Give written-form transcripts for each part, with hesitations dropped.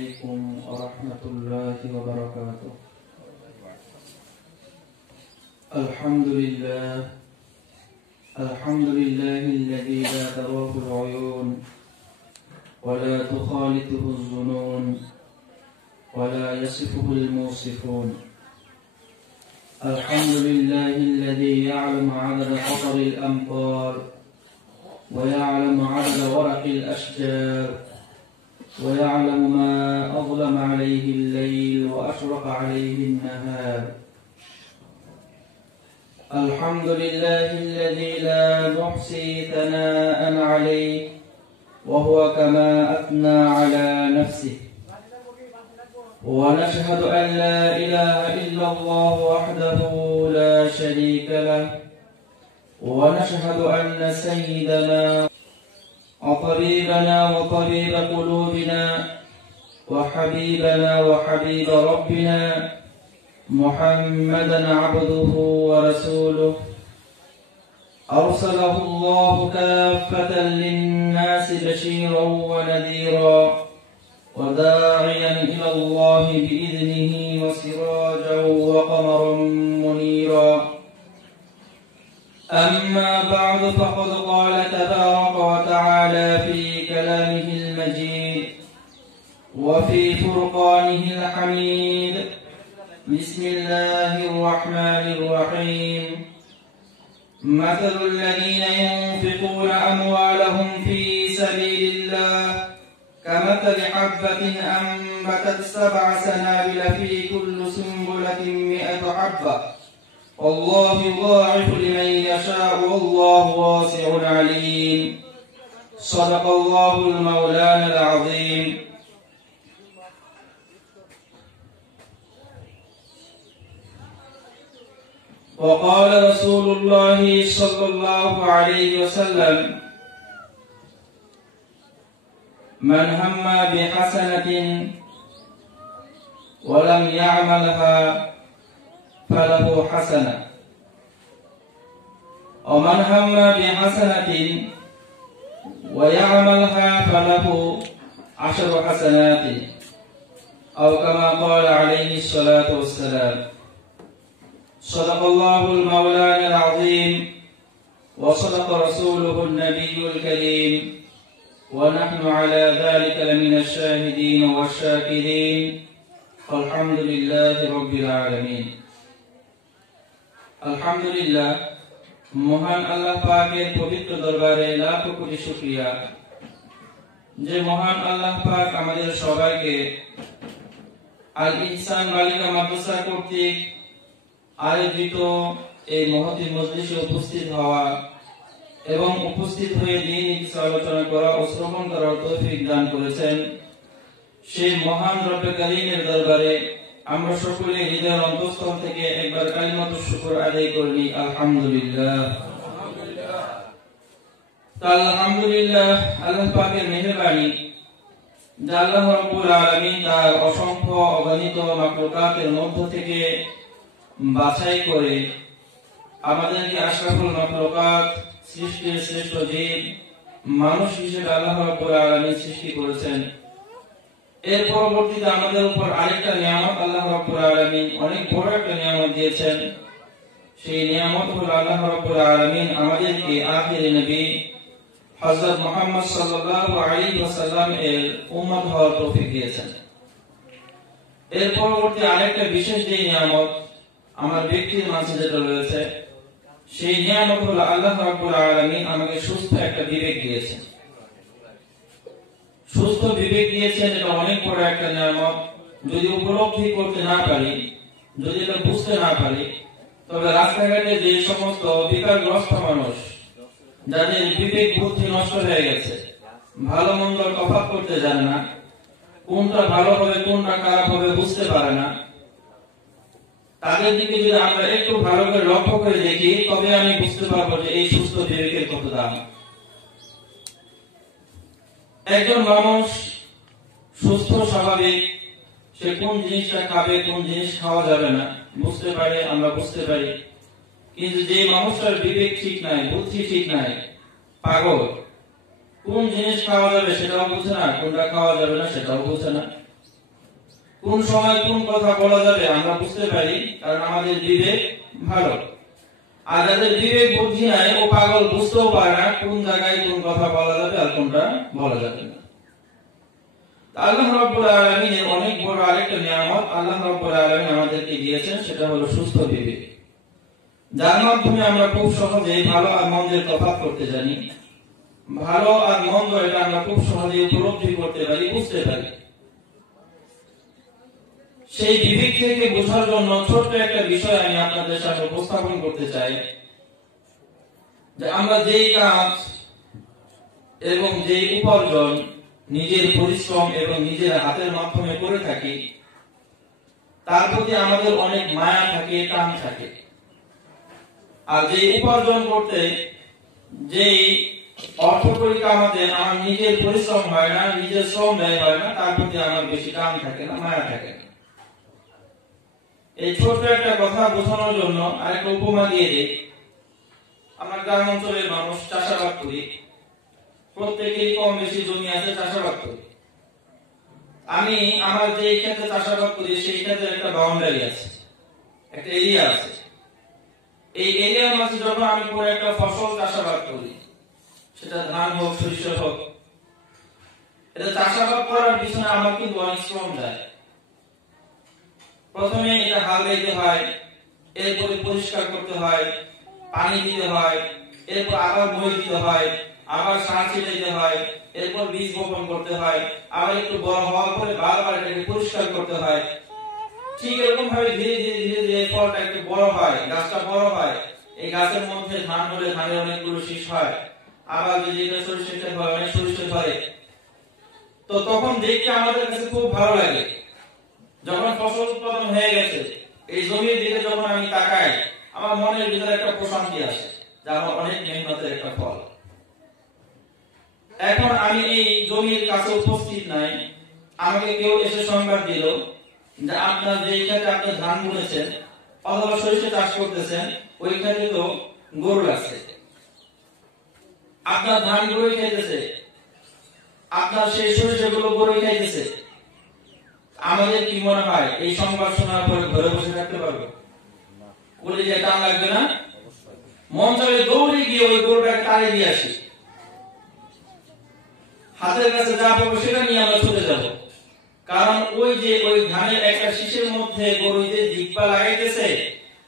عليكم ورحمة الله وبركاته. الحمد لله الذي لا تراه العيون ولا تخالطه الظنون ولا يصفه الموصفون. الحمد لله الذي يعلم عدد قطر الأمطار ويعلم عدد ورق الأشجار ويعلم ما أظلم عليه الليل وأشرق عليه النهار. الحمد لله الذي لا نحصي ثناء عليه وهو كما أثنى على نفسه. ونشهد أن لا إله إلا الله وحده لا شريك له. ونشهد أن سيدنا وطبيبنا وطبيب قلوبنا وحبيبنا وحبيب ربنا محمدا عبده ورسوله أرسله الله كافة للناس بشيرا ونذيرا وداعيا إلى الله بإذنه وسراجا وقمرا منيرا. أما بعد فقد قال تبارك وتعالى في كلامه المجيد وفي فرقانه الحميد: بسم الله الرحمن الرحيم. مثل الذين ينفقون أموالهم في سبيل الله كمثل حبة أنبتت 7 سنابل في كل سنبلة 100 حبة والله يضاعف لمن يشاء والله واسع عليم. صدق الله المولانا العظيم. وقال رسول الله صلى الله عليه وسلم: من هم بحسنة ولم يعملها فله حسنة، ومن هم بحسنة ويعملها فله 10 حسنات، أو كما قال عليه الصلاة والسلام. صدق الله المولانا العظيم وصدق رسوله النبي الكريم، ونحن على ذلك لمن الشاهدين والشاكرين، والحمد لله رب العالمين। আলহামদুলিল্লাহ, মহান আল্লাহ পাকের পবিত্র দরবারে লাখ কোটি শুকরিয়া যে মহান আল্লাহ পাক আমাদের সবাইকে আল ইহসান বালিকা মাদ্রাসা কর্তৃক আয়োজিত এই মহতী মজলিসে উপস্থিত হওয়া এবং উপস্থিত হয়ে দ্বীনি কিছু আলোচনা করা ও শ্রবণ করার তৌফিক দান করেছেন। সেই মহান রব্বে কারীমের দরবারে আমরা সকলে হৃদয়ের অন্তঃস্থল থেকে একবার কালিমাতু শুকর আদায় করি, আলহামদুলিল্লাহ। আলহামদুলিল্লাহ আল্লাহ পাকের মেহেরবানি যে আল্লাহ রাব্বুল আলামিন তার অসংখ্য অগণিত মাখলুকাতের মধ্য থেকে বাছাই করে আমাদেরকে আশরাফুল মাখলুকাত, সৃষ্টির শ্রেষ্ঠ জীব মানুষ হিসেবে আল্লাহ রাব্বুল আলামিন সৃষ্টি করেছেন। এর পরবর্তীতে আমাদের উপর আরেকটা নিয়ামত আল্লাহ রাব্বুল আলামিন অনেক বড় একটা নিয়ামত দিয়েছেন। সেই নিয়ামত হলো আল্লাহ রাব্বুল আলামিন আমাদেরকে আখির নবী হযরত মুহাম্মদ সাল্লাল্লাহু আলাইহি ওয়াসাল্লাম এর উম্মত হওয়ার তৌফিক দিয়েছেন। এর পরবর্তী আরেকটা বিশেষ যে নিয়ামত আমার ব্যক্তির মাঝে যেটা রয়েছে, সেই নিয়ামত হলো আল্লাহ রাব্বুল আলামিন আমাকে সুস্থ একটা বিবেক দিয়েছেন। সুস্থ বিবেক দিয়েছেন, এটা অনেক বড় একটা নিয়ামত। যদি উপলব্ধি করতে না পারি, যদি এটা বুঝতে না পারি, তবে রাস্তাঘাটে যে সমস্ত বিকারগ্রস্ত মানুষ যাদের বিবেক বুদ্ধি নষ্ট হয়ে গেছে, ভালো মন্দ তফাৎ করতে জানে না, কোনটা ভালো হবে কোনটা খারাপ হবে বুঝতে পারে না, তাদের দিকে যদি আমরা একটু ভালো করে লক্ষ্য করে দেখি, তবে আমি বুঝতে পারবো যে এই সুস্থ বিবেকের কত দাম। একজন মানুষ সুস্থ স্বাভাবিক, সে কোন জিনিসটা খাবে কোন জিনিস খাওয়া যাবে না বুঝতে পারে, আমরা বুঝতে পারি। কিন্তু যে মানুষটার বিবেক ঠিক নাই, বুদ্ধি ঠিক নাই, পাগল, কোন জিনিস খাওয়া যাবে সেটাও বুঝে না, কোনটা খাওয়া যাবে না সেটাও বুঝে না। কোন সময় কোন কথা বলা যাবে আমরা বুঝতে পারি, কারণ আমাদের বিবেক ভালো। আর যাদের বিবেক বুদ্ধি নাই, ও পাগল, বুঝতেও পারে না কোন জায়গায় কোন কথা বলা যাবে আর কোনটা বলা যাবে না। আল্লাহ রাব্বুল আলামিনের অনেক বড় আরেকটা নিয়ামত আল্লাহ রাব্বুল আলামিন আমাদেরকে দিয়েছেন, সেটা হলো সুস্থ বিবেক, যার মাধ্যমে আমরা খুব সহজে ভালো আর মন্দের তফাৎ করতে জানি। ভালো আর মন্দ এটা আমরা খুব সহজে উপলব্ধি করতে পারি, বুঝতে পারি। সেই বিবেক থেকে বোঝার জন্য ছোট্ট একটা বিষয় আমি আপনাদের সামনে উপস্থাপন করতে চাই, যে আমরা যেই কাজ এবং যেই উপার্জন নিজের পরিশ্রম এবং নিজের হাতের মাধ্যমে করে থাকি, তার প্রতি আমাদের অনেক মায়া থাকে, টান থাকে। আর যে উপার্জন করতে যেই অর্থ করি আমাদের, আমার নিজের পরিশ্রম হয় না, নিজের শ্রম ব্যয় হয় না, তার প্রতি আমার বেশি টান থাকে না, মায়া থাকে না। এই ছোট্ট একটা কথা বোঝানোর জন্য আরেকটা উপমা দিয়ে দিই। আমরা গ্রাম অঞ্চলের মানুষ চাষাবাদ করি, প্রত্যেকেরই কম বেশি জমি আছে, চাষাবাদ করি। আমি আমার যে ক্ষেত্রে চাষাবাদ করি সেই ক্ষেত্রে একটা বাউন্ডারি আছে, একটা এরিয়া আছে। এই এরিয়ার মাঝে যখন আমি কোনো একটা ফসল চাষাবাদ করি, সেটা ধান হোক, শস্য হোক, এটা চাষাবাদ করার পিছনে আমার কিন্তু অনেক শ্রম যায়। প্রথমে এটা হাল দিতে হয়, এরপরে পরিষ্কার করতে হয়, পানি দিতে হয়, এরপর আবার মই দিতে হয়, আবার সার ছিটাইতে হয়, এরপর বীজ বপন করতে হয়, আবার একটু বড় হওয়ার পরে বারবার এটাকে পরিষ্কার করতে হয়। ঠিক এরকম ভাবে ধীরে ধীরে ধীরে ধীরে ফলটা একটু বড় হয়, গাছটা বড় হয়। এই গাছের মধ্যে ধান হলে ধানের অনেকগুলো শীষ হয়, আবার যদি এটা সরিষা ক্ষেত হয়, অনেক সরিষা ধরে। তো তখন দেখতে আমাদের কাছে খুব ভালো লাগে। যখন ফসল উৎপাদন হয়ে গেছে, এই জমির দিকে যখন আমি তাকাই, আমার মনের ভিতরে একটা প্রশান্তি আসে, যা আমার অনেক মেহনতের একটা ফল। এখন আমি এই জমির কাছে উপস্থিত নাই, আমাকে কেউ এসে সংবাদ দিল যে আপনার যে ক্ষেত্রে আপনি ধান বুনেছেন অথবা সরিষা চাষ করতেছেন, ওই ক্ষেত্রে তো গরু আছে, আপনার ধান গরু খাইতেছে, আপনার সেই সরিষাগুলো গরু খাইতেছে। আমাদের কি মনে হয় এই সংবাদ শোনার পরে ঘরে বসে থাকতে পারবো? বলে যে টান লাগবে না, মন চাইলে দৌড়ে গিয়ে ওই গরুটাকে তাড়ে দিয়ে আসি, হাতের কাছে যা পাবো সেটা নিয়ে আমরা চলে যাব। কারণ ওই যে ওই ধানের একটা শীষের মধ্যে গরু যে জিহ্বা লাগাইতেছে,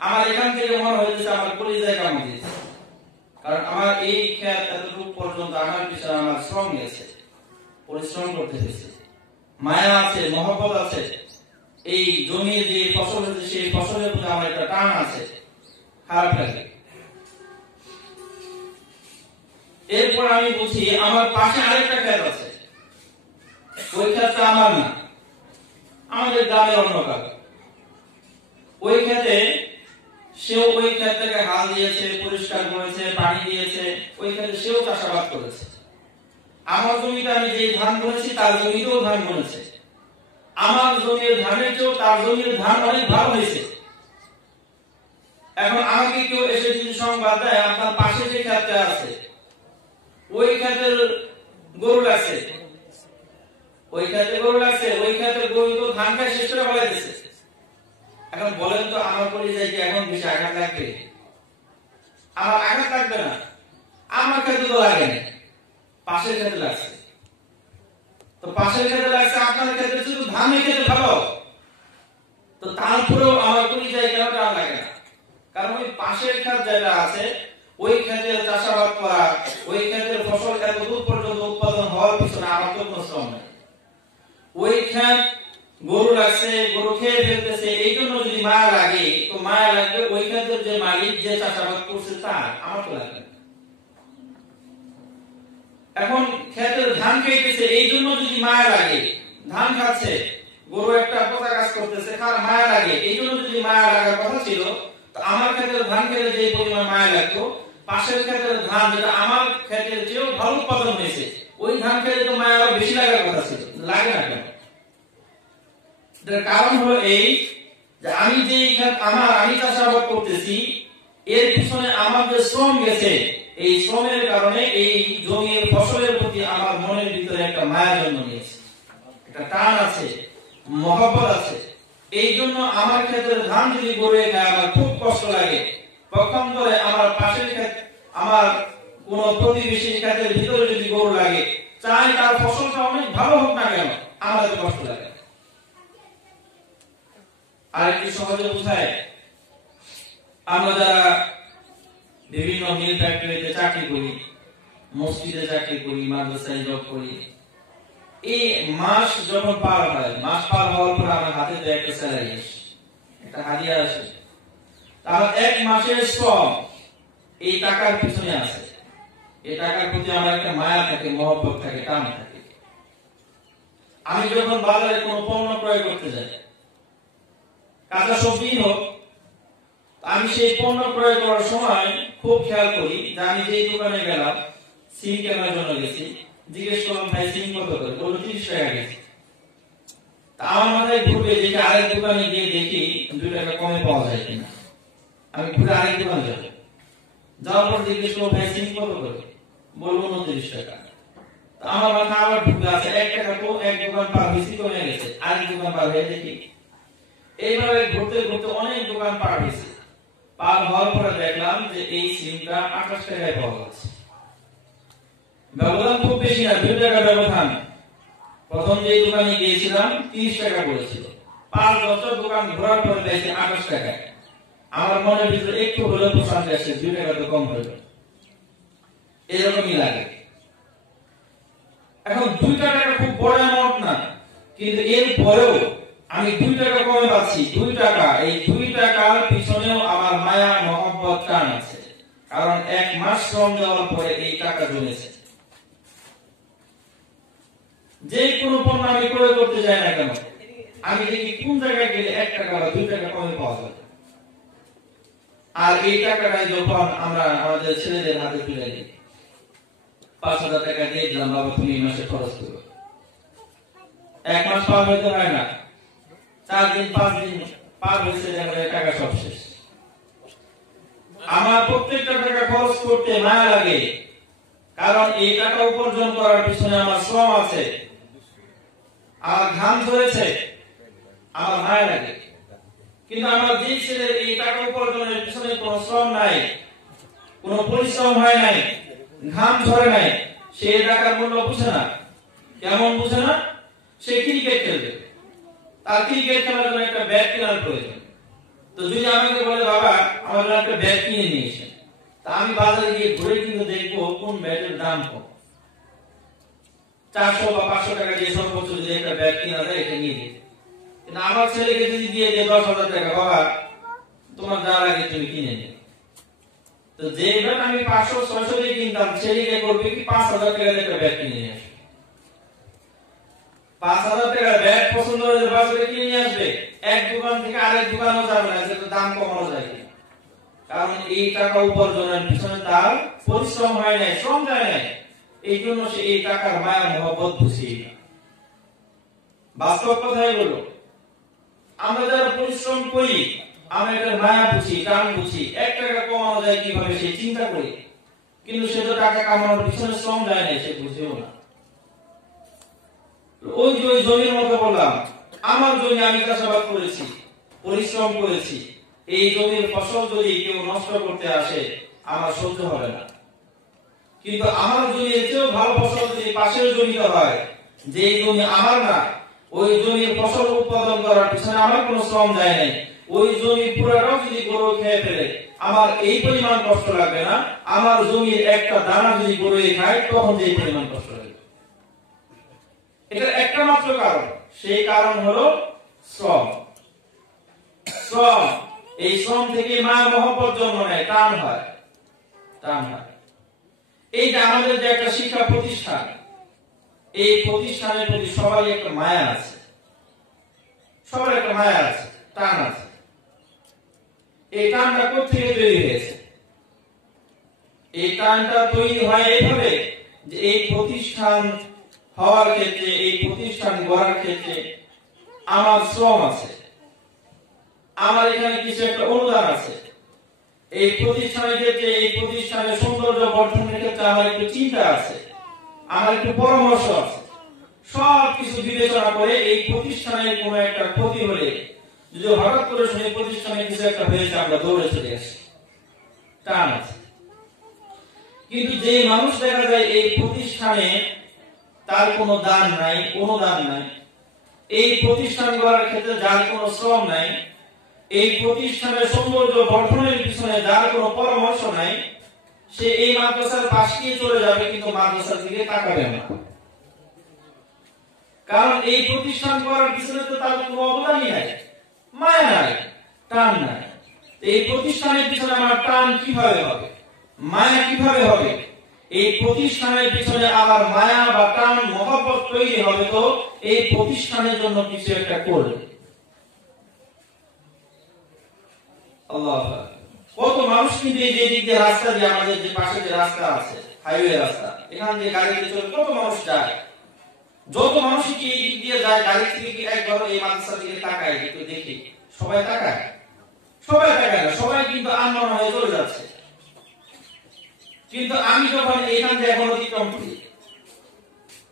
আমার এখান থেকে মনে হইতেছে আমার কলিজায় কামড় দিয়েছে। কারণ আমার এই ক্ষেত এতটুকু পর্যন্ত আমার পিছনে আমার শ্রম গেছে, পরিশ্রম করতে হয়েছে, মায়া আছে, মহব্বত আছে। এই জমির যে ফসল হচ্ছে সেই ফসলের প্রতি আমার একটা টান আছে, খারাপ লাগে। এরপর আমি বুঝি আমার পাশে আরেকটা ক্ষেত আছে, ওই ক্ষেতটা আমার না, আমাদের গ্রামের অন্য কারো। ওই ক্ষেতে সেও ওই ক্ষেতটাকে হাল দিয়েছে, পরিষ্কার করেছে, পানি দিয়েছে, ওই ক্ষেতে সেও চাষাবাদ করেছে। আমার জমিতে আমি যে ধান বুনেছি তার জমিতেও ধান বুনেছে। আমার জমির ধানের চেয়েও তার জমির ধান অনেক ভালো হয়েছে। এখন আমাকে কেউ এসে যদি সংবাদ দেয় আপনার পাশে যে ক্ষেতটা আছে ওই ক্ষেতের গরু লাগছে, ওই ক্ষেতে গরু লাগছে, ওই ক্ষেতের গরু তো ধান খায় শেষ করে ফেলাই দিচ্ছে। এখন বলেন তো আমার পরিচয় কি এখন বেশি আঘাত লাগবে? আমার আঘাত লাগবে না, আমার ক্ষেত্রে তো লাগে না, পাশের ক্ষেত্রে লাগছে। তো পাশের ক্ষেত্রে লাগছে, আপনার ক্ষেত্রে শুধু ধানের ক্ষেত্রে ভালো, তো তারপরেও আমার পরিচয় কেন টান লাগে না? কারণ ওই পাশের ক্ষেত যেটা আছে ওই ক্ষেতের চাষাবাদ করা, ওই ক্ষেতের ফসল এত দূর পর্যন্ত উৎপাদন হওয়ার পিছনে আমার তো কোনো শ্রম নেই। ওই ক্ষেত গরু লাগছে, গরু খেয়ে ফেলতেছে, এই জন্য যদি মায়া লাগে, তো মায়া লাগবে ওই ক্ষেতের যে মালিক, যে চাষাবাদ করছে তার, আমার তো লাগবে। এখন ক্ষেতের ধান খাইতেছে, এই জন্য যদি মায়া লাগে, ধান খাচ্ছে, গরু একটা পোতা কাজ করতেছে, কার মায়া লাগে, এই জন্য যদি মায়া লাগার কথা ছিল, তো আমার ক্ষেতের ধান খেতে যে পরিমাণ মায়া লাগতো, পাশের ক্ষেতের ধান যেটা আমার ক্ষেতের চেয়েও ভালো উৎপাদন হয়েছে, ওই ধান খেতে তো মায়া আরো বেশি লাগার কথা ছিল, লাগে না কেন? এটার কারণ হলো এই যে আমি যে আমি চাষাবাদ করতেছি, এর পিছনে আমার যে শ্রম গেছে, এই শ্রমের কারণে এই জমির ফসলের প্রতি আমার মনের ভিতরে একটা মায়া জন্ম নিয়েছে, একটা টান আছে, মহব্বত আছে। এই জন্য আমার ক্ষেতের ধান যদি গরুয়ে খায় আমার খুব কষ্ট লাগে। পক্ষান্তরে আমার পাশের ক্ষেত, আমার কোন প্রতিবেশীর ক্ষেতের ভিতরে যদি গরু লাগে, চাই তার ফসলটা অনেক ভালো হোক না কেন, আমাদের কষ্ট লাগে। আর একটু সহজে বোঝায়, আমরা যারা বিভিন্ন মিল ফ্যাক্টরিতে চাকরি করি, মসজিদে চাকরি করি, মাদ্রাসায় জব করি, এই মাস যখন পার হয়, মাস পার হওয়ার পর আমার হাতে তো একটা স্যালারি আসে, একটা হাদিয়া আসে। তার এক মাসের শ্রম এই টাকার পিছনে আছে। এই টাকার প্রতি আমার একটা মায়া থাকে, মহব্বত থাকে, টান থাকে। আমি যখন বাজারে কোনো পণ্য ক্রয় করতে যাই, কাঁচা সবজি হোক, আমি সেই পণ্য ক্রয় করার সময় খুব খেয়াল করি যে আমি যেই দোকানে গেলাম, সিম কেনার জন্য গেছি, জিজ্ঞেস করলাম ভাই সিম কত করে, বললো 30 টাকা গেছে। আমার মাথায় ঘুরবে দেখি আরেক দোকানে গিয়ে দেখি 2 টাকা কমে পাওয়া যায় কিনা। আমি ঘুরে আরেক দোকানে যাবো, যাওয়ার পর জিজ্ঞেস করবো ভাই সিম কত করে, বলবো 29 টাকা। আমার মাথা আবার ঢুকে আছে 1 টাকা তো এক দোকান পার হয়েছি, কমে গেছে, আরেক দোকান পার হয়ে দেখি। এইভাবে ঘুরতে ঘুরতে অনেক দোকান পার হয়েছে। পার হওয়ার পরে দেখলাম যে এই সিমটা 28 টাকায় পাওয়া যাচ্ছে। ব্যবধান খুব বেশি না, 2 টাকা ব্যবধান। প্রথম যে দোকানে গিয়েছিলাম 30 টাকা বলেছিল, 5-10 দোকান ঘোরার পরে দেখছি 28 টাকায়। আমার মনের ভিতরে একটু হলেও প্রশান্তি আসছে, 2 টাকা তো কম হলো, এরকমই লাগে। এখন 2 টাকা খুব বড় অ্যামাউন্ট না, কিন্তু এর পরেও আমি 2 টাকা কমে পাচ্ছি। 2 টাকা, এই 2 টাকার পিছনেও আমার মায়া মহব্বত টান আছে, কারণ 1 মাস শ্রম দেওয়ার পরে এই টাকা জমেছে। যে কোনো পণ্য আমি ক্রয় করতে যাই না কেন, আমি দেখি কোন জায়গায় গেলে 1 টাকা বা 2 টাকা কমে পাওয়া যাবে। আর এই টাকাটাই যখন আমরা আমাদের ছেলেদের হাতে তুলে দিই, 5,000 টাকা দিয়ে দিলাম, বাবা তুমি এই মাসে খরচ করো, 1 মাস পার হইতে হয় না, 4 দিন 5 দিন পার হয়েছে, দেখা যায় টাকা সব শেষ। আমার প্রত্যেকটা টাকা খরচ করতে মায়া লাগে, কারণ এই টাকা উপার্জন করার পিছনে আমার শ্রম আছে, আমার ঘাম ঝরেছে, আমার মায়া লাগে। কিন্তু আমার যে ছেলের এই টাকা উপার্জনের পিছনে কোনো শ্রম নাই, কোনো পরিশ্রম হয় নাই, ঘাম ঝরে নাই, সে টাকার মূল্য বুঝে না। কেমন বুঝে না? সে ক্রিকেট খেলবে, তার ক্রিকেট খেলার জন্য একটা ব্যাট কেনার প্রয়োজন। তো যদি আমাকে বলে বাবা আমার জন্য একটা ব্যাট কিনে নিয়ে এসে, তা আমি বাজারে গিয়ে ঘুরে কিন্তু দেখবো কোন ব্যাটের দাম কম, 400 বা 500 টাকা দিয়ে সর্বোচ্চ যদি একটা ব্যাট কিনা যায়, এটা নিয়ে দিই। কিন্তু আমার ছেলেকে যদি দিয়ে 10,000 টাকা, বাবা তোমার যা লাগে তুমি কিনে নিও, তো যে ব্যাট আমি 500-600 দিয়ে কিনতাম, ছেলেকে করবে কি 5,000 টাকা দিয়ে একটা ব্যাট কিনে নিয়ে আসবে। 5,000 টাকা ব্যাট পছন্দ হলে বাজারে কিনে নিয়ে আসবে, এক দোকান থেকে আরেক দোকানও যাবে না, সেটা দাম কমানো যায় কিনা। কারণ এই টাকা উপার্জনের পিছনে তার পরিশ্রম হয় নাই, শ্রম যায় নাই, এই জন্য সে এই টাকার মায়া মহব্বত বুঝিয়ে না। বাস্তব কথাই বলো, আমরা যারা পরিশ্রম করি, আমরা এটার মায়া বুঝি, টান বুঝি, 1 টাকা কমানো যায় কিভাবে সে চিন্তা করি, কিন্তু সে তো টাকা কামানোর পিছনে শ্রম যায় নাই, সে বুঝেও না। ওই যে ওই জমির মতো বললাম, আমার জমি আমি চাষাবাদ করেছি, পরিশ্রম করেছি, এই জমির ফসল যদি কেউ নষ্ট করতে আসে আমার সহ্য হবে না। কিন্তু আমার জমির চেয়েও ভালো ফসল যদি পাশের জমিতে হয়, যে জমি আমার না, ওই জমির ফসল উৎপাদন করার পিছনে আমার কোনো শ্রম যায় নাই, ওই জমি পুরোটাও যদি গরু খেয়ে ফেলে আমার এই পরিমাণ কষ্ট লাগবে না, আমার জমির একটা দানা যদি গরু খায় তখন যে পরিমাণ কষ্ট লাগবে। এটার একটা মাত্র কারণ, সেই কারণ হলো শ্রম। শ্রম, এই শ্রম থেকে মায়া মহব্বত জন্ম নেয়, টান হয়, টান হয়। এই যে আমাদের যে একটা শিক্ষা প্রতিষ্ঠান, এই প্রতিষ্ঠানের প্রতি সবারই একটা মায়া আছে, সবার একটা মায়া আছে, টান আছে। এই টানটা কোথেকে তৈরি হয়েছে? এই টানটা তৈরি হয় এইভাবে যে এই প্রতিষ্ঠান হওয়ার ক্ষেত্রে, এই প্রতিষ্ঠান গড়ার ক্ষেত্রে আমার শ্রম আছে, আমার এখানে কিছু একটা অনুদান আছে। এই প্রতিষ্ঠানের ক্ষেত্রে, এই প্রতিষ্ঠানের সৌন্দর্য বর্ধনের ক্ষেত্রে আমার একটু চিন্তা আছে, আমার একটু পরামর্শ আছে। সবকিছু বিবেচনা করে এই প্রতিষ্ঠানের কোনো একটা ক্ষতি হলে, যদি হঠাৎ করে শুনে প্রতিষ্ঠানে কিছু একটা হয়েছে, আমরা দৌড়ে চলে আসি, টান আছে। কিন্তু যে মানুষ দেখা যায় এই প্রতিষ্ঠানে তার কোনো দান নাই, অনুদান নাই, এই প্রতিষ্ঠান গড়ার ক্ষেত্রে যার কোনো শ্রম নাই, এই প্রতিষ্ঠানের সৌন্দর্য বর্ধনের পিছনে যার কোনো পরামর্শ নাই, সে এই মাদ্রাসার পাশ দিয়ে চলে যাবে, কিন্তু মাদ্রাসার দিকে তাকাবে না। কারণ এই প্রতিষ্ঠান করার পিছনে তো তার কোনো অবদানই নাই, মায়া নাই, টান নাই। এই প্রতিষ্ঠানের পিছনে আমার টান কিভাবে হবে, মায়া কিভাবে হবে? এই প্রতিষ্ঠানের পিছনে আবার মায়া বা টান মহব্বত তৈরি হবে তো এই প্রতিষ্ঠানের জন্য কিছু একটা করবে। আল্লাহ, কত মানুষ কিন্তু এই যে দিক দিয়ে রাস্তা দিয়ে, আমাদের যে পাশে যে রাস্তা আছে, হাইওয়ে রাস্তা, এখান দিয়ে গাড়ি দিয়ে চলে কত মানুষ যায়। যত মানুষ কি এই দিক দিয়ে যায়, গাড়ি থেকে কি একবার এই মাদ্রাসার দিকে তাকায়, একটু দেখি, সবাই তাকায়? সবাই তাকায় না, সবাই কিন্তু আনমন হয়ে চলে যাচ্ছে। কিন্তু আমি যখন এখান দিয়ে এখন অতিক্রম করি,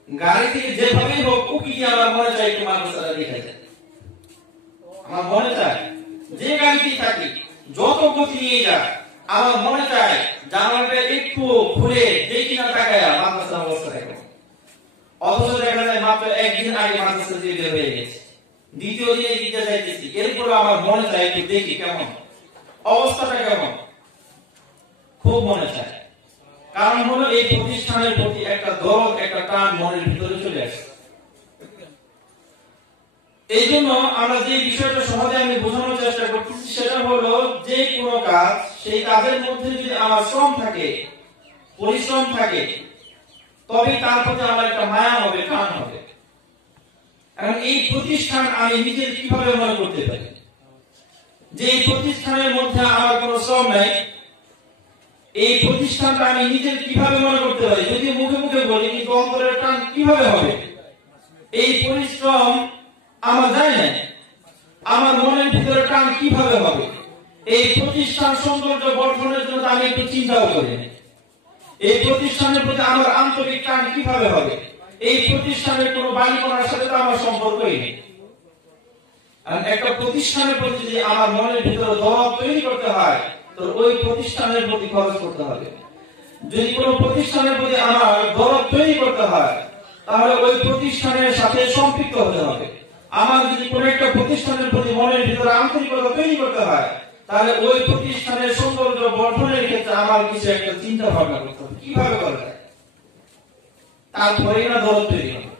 গাড়ি থেকে যেভাবেই হোক উকি দিয়ে আমার মনে চাই একটু মাদ্রাসাটা দেখে যায়। আমার মনে চায় যে গাড়িতেই থাকি, যত গতি নিয়ে যায়, আমার মনে চায় জানালাটা একটু ঘুরে দেখি না, তাকায় মাদ্রাসার অবস্থা দেখো। অথচ দেখা যায় মাত্র একদিন আগে মাদ্রাসা দিয়ে বের হয়ে গেছে, দ্বিতীয় দিনে দিতে যাইতেছি, এরপরে আমার মনে চায় একটু দেখি কেমন অবস্থাটা, কেমন, খুব মনে চায়। কারণ হলো এই প্রতিষ্ঠানের প্রতি একটা দরদ, একটা টান মনের ভিতরে চলে আসে। এই জন্য আমরা যে বিষয়টা সমাজে আমি বোঝানোর চেষ্টা করতেছি, সেটা হলো যে কোনো কাজ, সেই কাজের মধ্যে যদি আমার শ্রম থাকে, পরিশ্রম থাকে, তবে তার প্রতি আমার একটা মায়া হবে, টান হবে। এখন এই প্রতিষ্ঠান আমি নিজের কিভাবে মনে করতে পারি যে এই প্রতিষ্ঠানের মধ্যে আমার কোনো শ্রম নাই? এই প্রতিষ্ঠানটা আমি নিজের কিভাবে মনে করতে পারি? যদি মুখে মুখে বলি, কিন্তু অন্তরের টান কিভাবে হবে? এই পরিশ্রম আমার যায় না, আমার মনের ভিতরে টান কিভাবে হবে? এই প্রতিষ্ঠান সৌন্দর্য বর্ধনের জন্য আমি একটু চিন্তাও করি। এই প্রতিষ্ঠানের প্রতি আমার আন্তরিক টান কিভাবে হবে? এই প্রতিষ্ঠানের কোন বাণিজ্যের সাথে তো আমার সম্পর্কই নেই। আর একটা প্রতিষ্ঠানের প্রতি যদি আমার মনের ভিতরে দরদ তৈরি করতে হয়, তো ওই প্রতিষ্ঠানের প্রতি খরচ করতে হবে। যদি কোনো প্রতিষ্ঠানের প্রতি আমার দরদ তৈরি করতে হয়, তাহলে ওই প্রতিষ্ঠানের সাথে সম্পৃক্ত হতে হবে। আমার যদি কোনো একটা প্রতিষ্ঠানের প্রতি মনের ভিতরে আন্তরিকতা তৈরি করতে হয়, তাহলে ওই প্রতিষ্ঠানের সৌন্দর্য বর্ধনের ক্ষেত্রে আমার কিছু একটা চিন্তা ভাবনা করতে হবে, কিভাবে করা যায়, তারপরে না দরদ তৈরি হবে।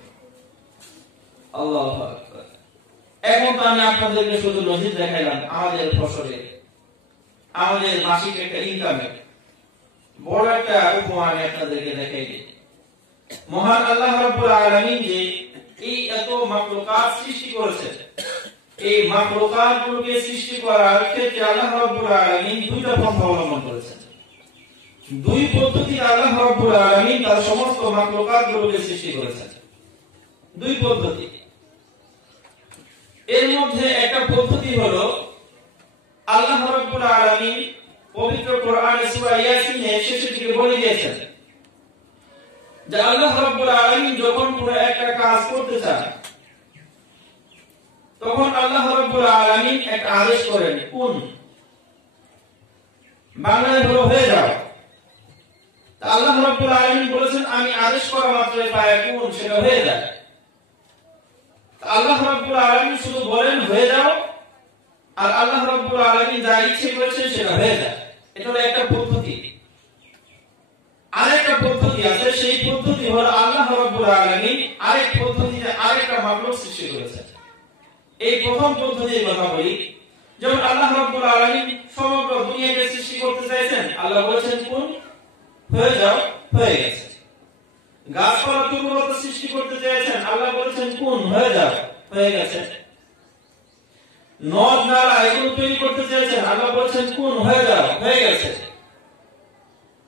আল্লাহু আকবার। এখন তো আমি আপনাদেরকে শুধু নজির দেখাইলাম আমাদের ফসলে, আমাদের মাসিক একটা ইনকামে, বড় একটা উপমা আমি আপনাদেরকে দেখাই দিই। মহান আল্লাহ রাব্বুল আলামিন যে এই এত মাখলুকাত সৃষ্টি করেছেন, এই মাখলুকাত গুলোকে সৃষ্টি করার ক্ষেত্রে আল্লাহ রাব্বুল আলামিন দুইটা পন্থা অবলম্বন করেছেন। দুই পদ্ধতি আল্লাহ রাব্বুল আলামিন তার সমস্ত মাখলুকাত গুলোকে সৃষ্টি করেছেন, দুই পদ্ধতি। এর মধ্যে একটা পদ্ধতি হলো আল্লাহ রাব্বুল আলামিন পবিত্র কোরআনে সূরা ইয়াসিনের শেষের দিকে বলে দিয়েছেন যে আল্লাহ রাব্বুল আলামিন যখন কোনো একটা কাজ করতে চান, তখন আল্লাহ রাব্বুল আলামিন একটা আদেশ করেন, কুন, বাংলায় হলো হয়ে যাও। আল্লাহ রাব্বুল আলামিন বলেছেন আমি আদেশ করা মাত্রই ফায়াকুন, সেটা হয়ে যায়। আল্লাহ রাব্বুল আলামিন শুধু বলেন হয়ে যাও, আর আল্লাহ রাব্বুল আলামিন যা ইচ্ছে করেছেন সেটা হয়ে যায়। এটা হলো একটা পদ্ধতি। আরেকটা পদ্ধতি আছে, সেই পদ্ধতি হলো আল্লাহ রাব্বুল আলামিন আরেক পদ্ধতিতে আরেকটা মাখলুক সৃষ্টি করেছেন। এই প্রথম পদ্ধতির কথা বলি, যেমন আল্লাহ রাব্বুল আলামিন সমগ্র দুনিয়াকে সৃষ্টি করতে চাইছেন, আল্লাহ বলেছেন কুন, হয়ে যাও, হয়ে গেছে। গাছপালা তুলবলতা সৃষ্টি করতে চেয়েছেন, আল্লাহ বলেছেন কুন, হয়ে যাও, হয়ে গেছে। নদ নালা এগুলো তৈরি করতে চেয়েছেন, আল্লাহ বলেছেন কুন, হয়ে যাও, হয়ে গেছে।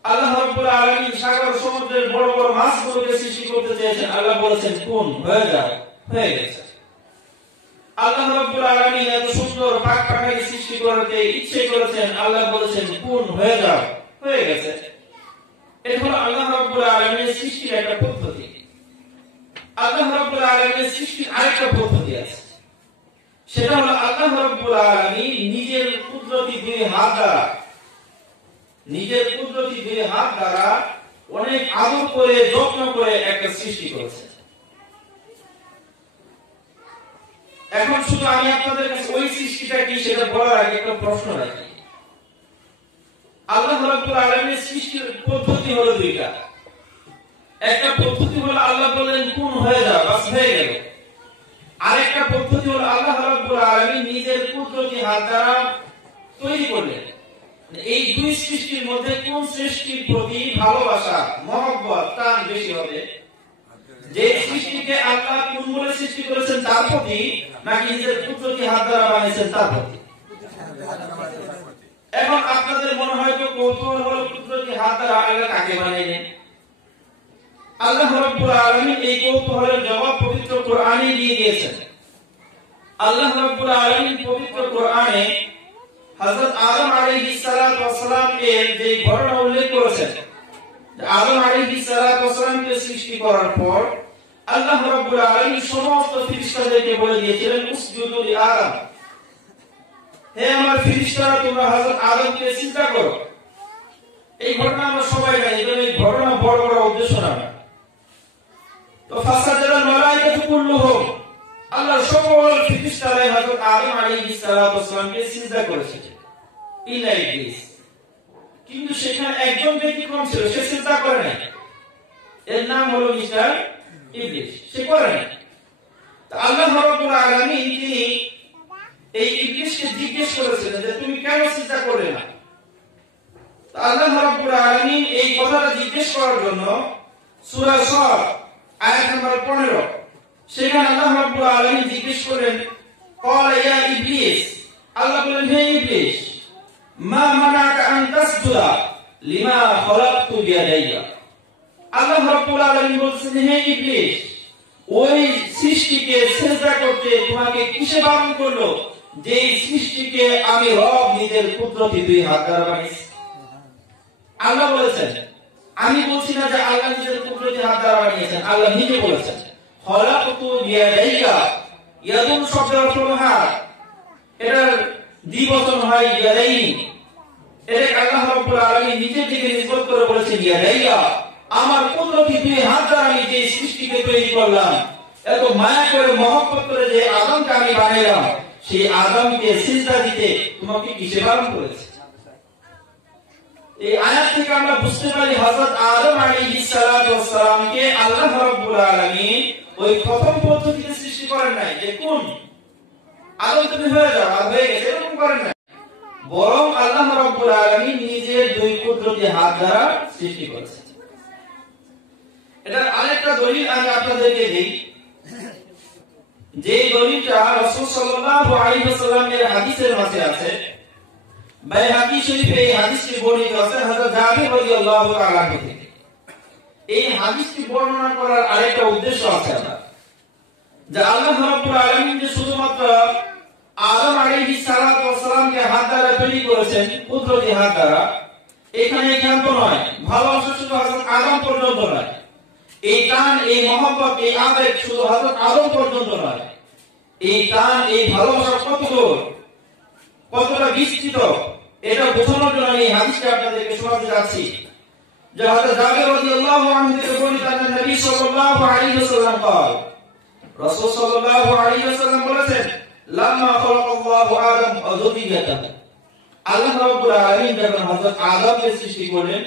আল্লাহ রাব্বুল আলামিন সাগর সমুদ্রের বড় বড় মাছগুলোকে সৃষ্টি করতে চেয়েছেন, আল্লাহ বলেছেন কুন, হয়ে যাও, হয়ে গেছে। আল্লাহ রাব্বুল আলামিন এত সুন্দর পাখি সৃষ্টি করতে ইচ্ছে করেছেন, আল্লাহ বলেছেন কুন, হয়ে যাও, হয়ে গেছে। এটা হলো আল্লাহ রাব্বুল আলামিনের সৃষ্টির একটা পদ্ধতি। আল্লাহ রাব্বুল আলামিনের সৃষ্টির আরেকটা পদ্ধতি আছে, সেটা হলো আল্লাহ রাব্বুল আলামিন নিজের কুদরতি দুই হাত দ্বারা অনেক আদর করে যত্ন করে একটা সৃষ্টি করেছে। এখন শুধু আমি আপনাদের কাছে ওই সৃষ্টিটা কি সেটা বলার আগে একটা প্রশ্ন রাখি। আল্লাহ রাব্বুল আলামিনের সৃষ্টির পদ্ধতি হলো দুইটা। একটা পদ্ধতি হলো আল্লাহ বললেন কোন হয়ে যাও, বাস হয়ে গেল। আরেকটা পদ্ধতি হলো আল্লাহ রাব্বুল আলামিন নিজের কুদরতি হাত দ্বারা তৈরি করলেন। এই দুই সৃষ্টির মধ্যে কোন সৃষ্টির প্রতি ভালোবাসা, মহব্বত, টান বেশি হবে? যে সৃষ্টিকে আল্লাহ কোন বলে সৃষ্টি করেছেন তার প্রতি, নাকি নিজের কুদরতি হাত দ্বারা বানিয়েছেন তার প্রতি? এখন আপনাদের মনে হয় যে কৌতূহল হলো কুদরতি হাত দ্বারা আল্লাহ কাকে বানাইলেন? আল্লাহ রাব্বুল আলামিন এই কৌতূহলের জবাব পবিত্র কোরআনে দিয়ে দিয়েছেন। আল্লাহ রাব্বুল আলামিন পবিত্র কোরআনে হযরত আদম আলাইহিস সালাতু ওয়াস সালাম এর যে ঘটনা উল্লেখ করেছেন, আদম আলাইহিস সালাতু ওয়াস সালামকে সৃষ্টি করার পর আল্লাহ রাব্বুল আলামিন সমস্ত ফেরেশতাদেরকে বলে দিয়েছিলেন উসজুদু লি আদম, হে আমার ফেরেশতারা তোমরা হযরত আদমকে সিজদা করো। এই ঘটনা আমরা সবাই জানি, এই ঘটনা বড় বড় উদ্দেশ্য না। তো ফাসাদাল মালায়েকাতু কুল্লুহুম, আল্লাহর সকল ফেরেশতারা হযরত আদম আলাইহিস সালাতু ওয়াস সালামকে সিজদা করেছে ইল্লা ইবলিস। কিন্তু সেখানে একজন ব্যতিক্রম ছিল, সে সিজদা করে নাই। এর নাম হলো মিস্টার ইবলিস, সে করে নাই। তো আল্লাহ রাব্বুল আলামিন তিনি এই ইবলিসকে জিজ্ঞেস করেছিলেন যে তুমি কেন সিজদা করলে না? তো আল্লাহ রাব্বুল আলামিন এই কথাটা জিজ্ঞেস করার জন্য সূরা সফ আয়াত নম্বর 15 সেখানে আল্লাহ রাব্বুল আলামিন জিজ্ঞেস করেন ক্বালা ইয়া ইবলিস, আল্লাহ বলেন হে ইবলিস, মা মানাকা আন তাসজুদা লিমা খালাকতু বিয়াদাইয়া। আল্লাহ রাব্বুল আলামিন বলেন হে ইবলিস, ওই সৃষ্টিকে সিজদা করতে তোমাকে কিসে বারণ করলো যে সৃষ্টিকে আমি রব নিজের কুদরতি দুই হাত দ্বারা বানিয়েছি? আল্লাহ বলেছেন, আমি বলছি না যে আল্লাহ নিজের কুদরতি হাত দ্বারা বানিয়েছেন, আল্লাহ নিজে বলেছেন খালাকতু বিয়াদাইয়া। ইয়াদুন শব্দের অর্থ হলো হাত, এটার দ্বিবচন হয় ইয়াদাইনি। এটা আল্লাহ রাব্বুল আলামিন নিজে থেকে নিসবত করে বলেছেন ইয়াদাইয়া, আমার কুদরতি দুই হাত দ্বারা আমি যে সৃষ্টিকে তৈরি করলাম, এত মায়া করে মহব্বত করে যে আদমকে আমি বানাইলাম, সেই আদমকে সিজদা দিতে তোমাকে কিসে বারণ করেছে? এই আয়াত থেকে আমরা বুঝতে পারি হযরত আদম আলাইহিস সালাতু ওয়াস সালামকে আল্লাহ রাব্বুল আলামিন ওই প্রথম পদ্ধতিতে সৃষ্টি করেন নাই যে কোন আদম তুমি হয়ে যাও, আর হয়ে গেছে, এরকম করেন নাই। বরং আল্লাহ রাব্বুল আলামিন নিজের দুই কুদরতি হাত দ্বারা সৃষ্টি করেছেন। এটার আরেকটা দলিল আমি আপনাদেরকে দেই, যে দলিলটা রাসূল সাল্লাল্লাহু আলাইহি ওয়াসাল্লামের হাদিসের মাঝে আছে। বাইহাকী শরীফে এই হাদিসটি বর্ণিত আছে হযরত জাবির রাদিয়াল্লাহু তাআলা আনহু থেকে। এই হাদিসটি বর্ণনা করার আরেকটা উদ্দেশ্য আছে যে আল্লাহ রাব্বুল আলামিন যে শুধুমাত্র আদম আলাইহিস সালাতু ওয়াস সালামকে হাত দ্বারা তৈরি করেছেন কুদরতি হাত দ্বারা, এখানে ক্ষান্ত নয়, ভালোবাসা শুধু হযরত আদম পর্যন্ত নয়, এই টান, এই মহব্বত, এই আবেগ শুধু হযরত আদম পর্যন্ত নয়, এই টান, এই ভালোবাসা কতটা বিস্তৃত এটা বোঝানোর জন্য এই হাদিসটা আপনাদেরকে শোনাতে যাচ্ছি। যে হযরত জাবির রাদিয়াল্লাহু আনহু থেকে বর্ণিত যে নবী সাল্লাল্লাহু আলাইহি ওয়াসাল্লাম বলেন, রাসূল সাল্লাল্লাহু আলাইহি ওয়াসাল্লাম বলেছেন লাম্মা খালাকাল্লাহু আদম ওয়া যুররিয়াতাহু, আল্লাহ রাব্বুল আলামিন যখন হযরত আদমকে সৃষ্টি করলেন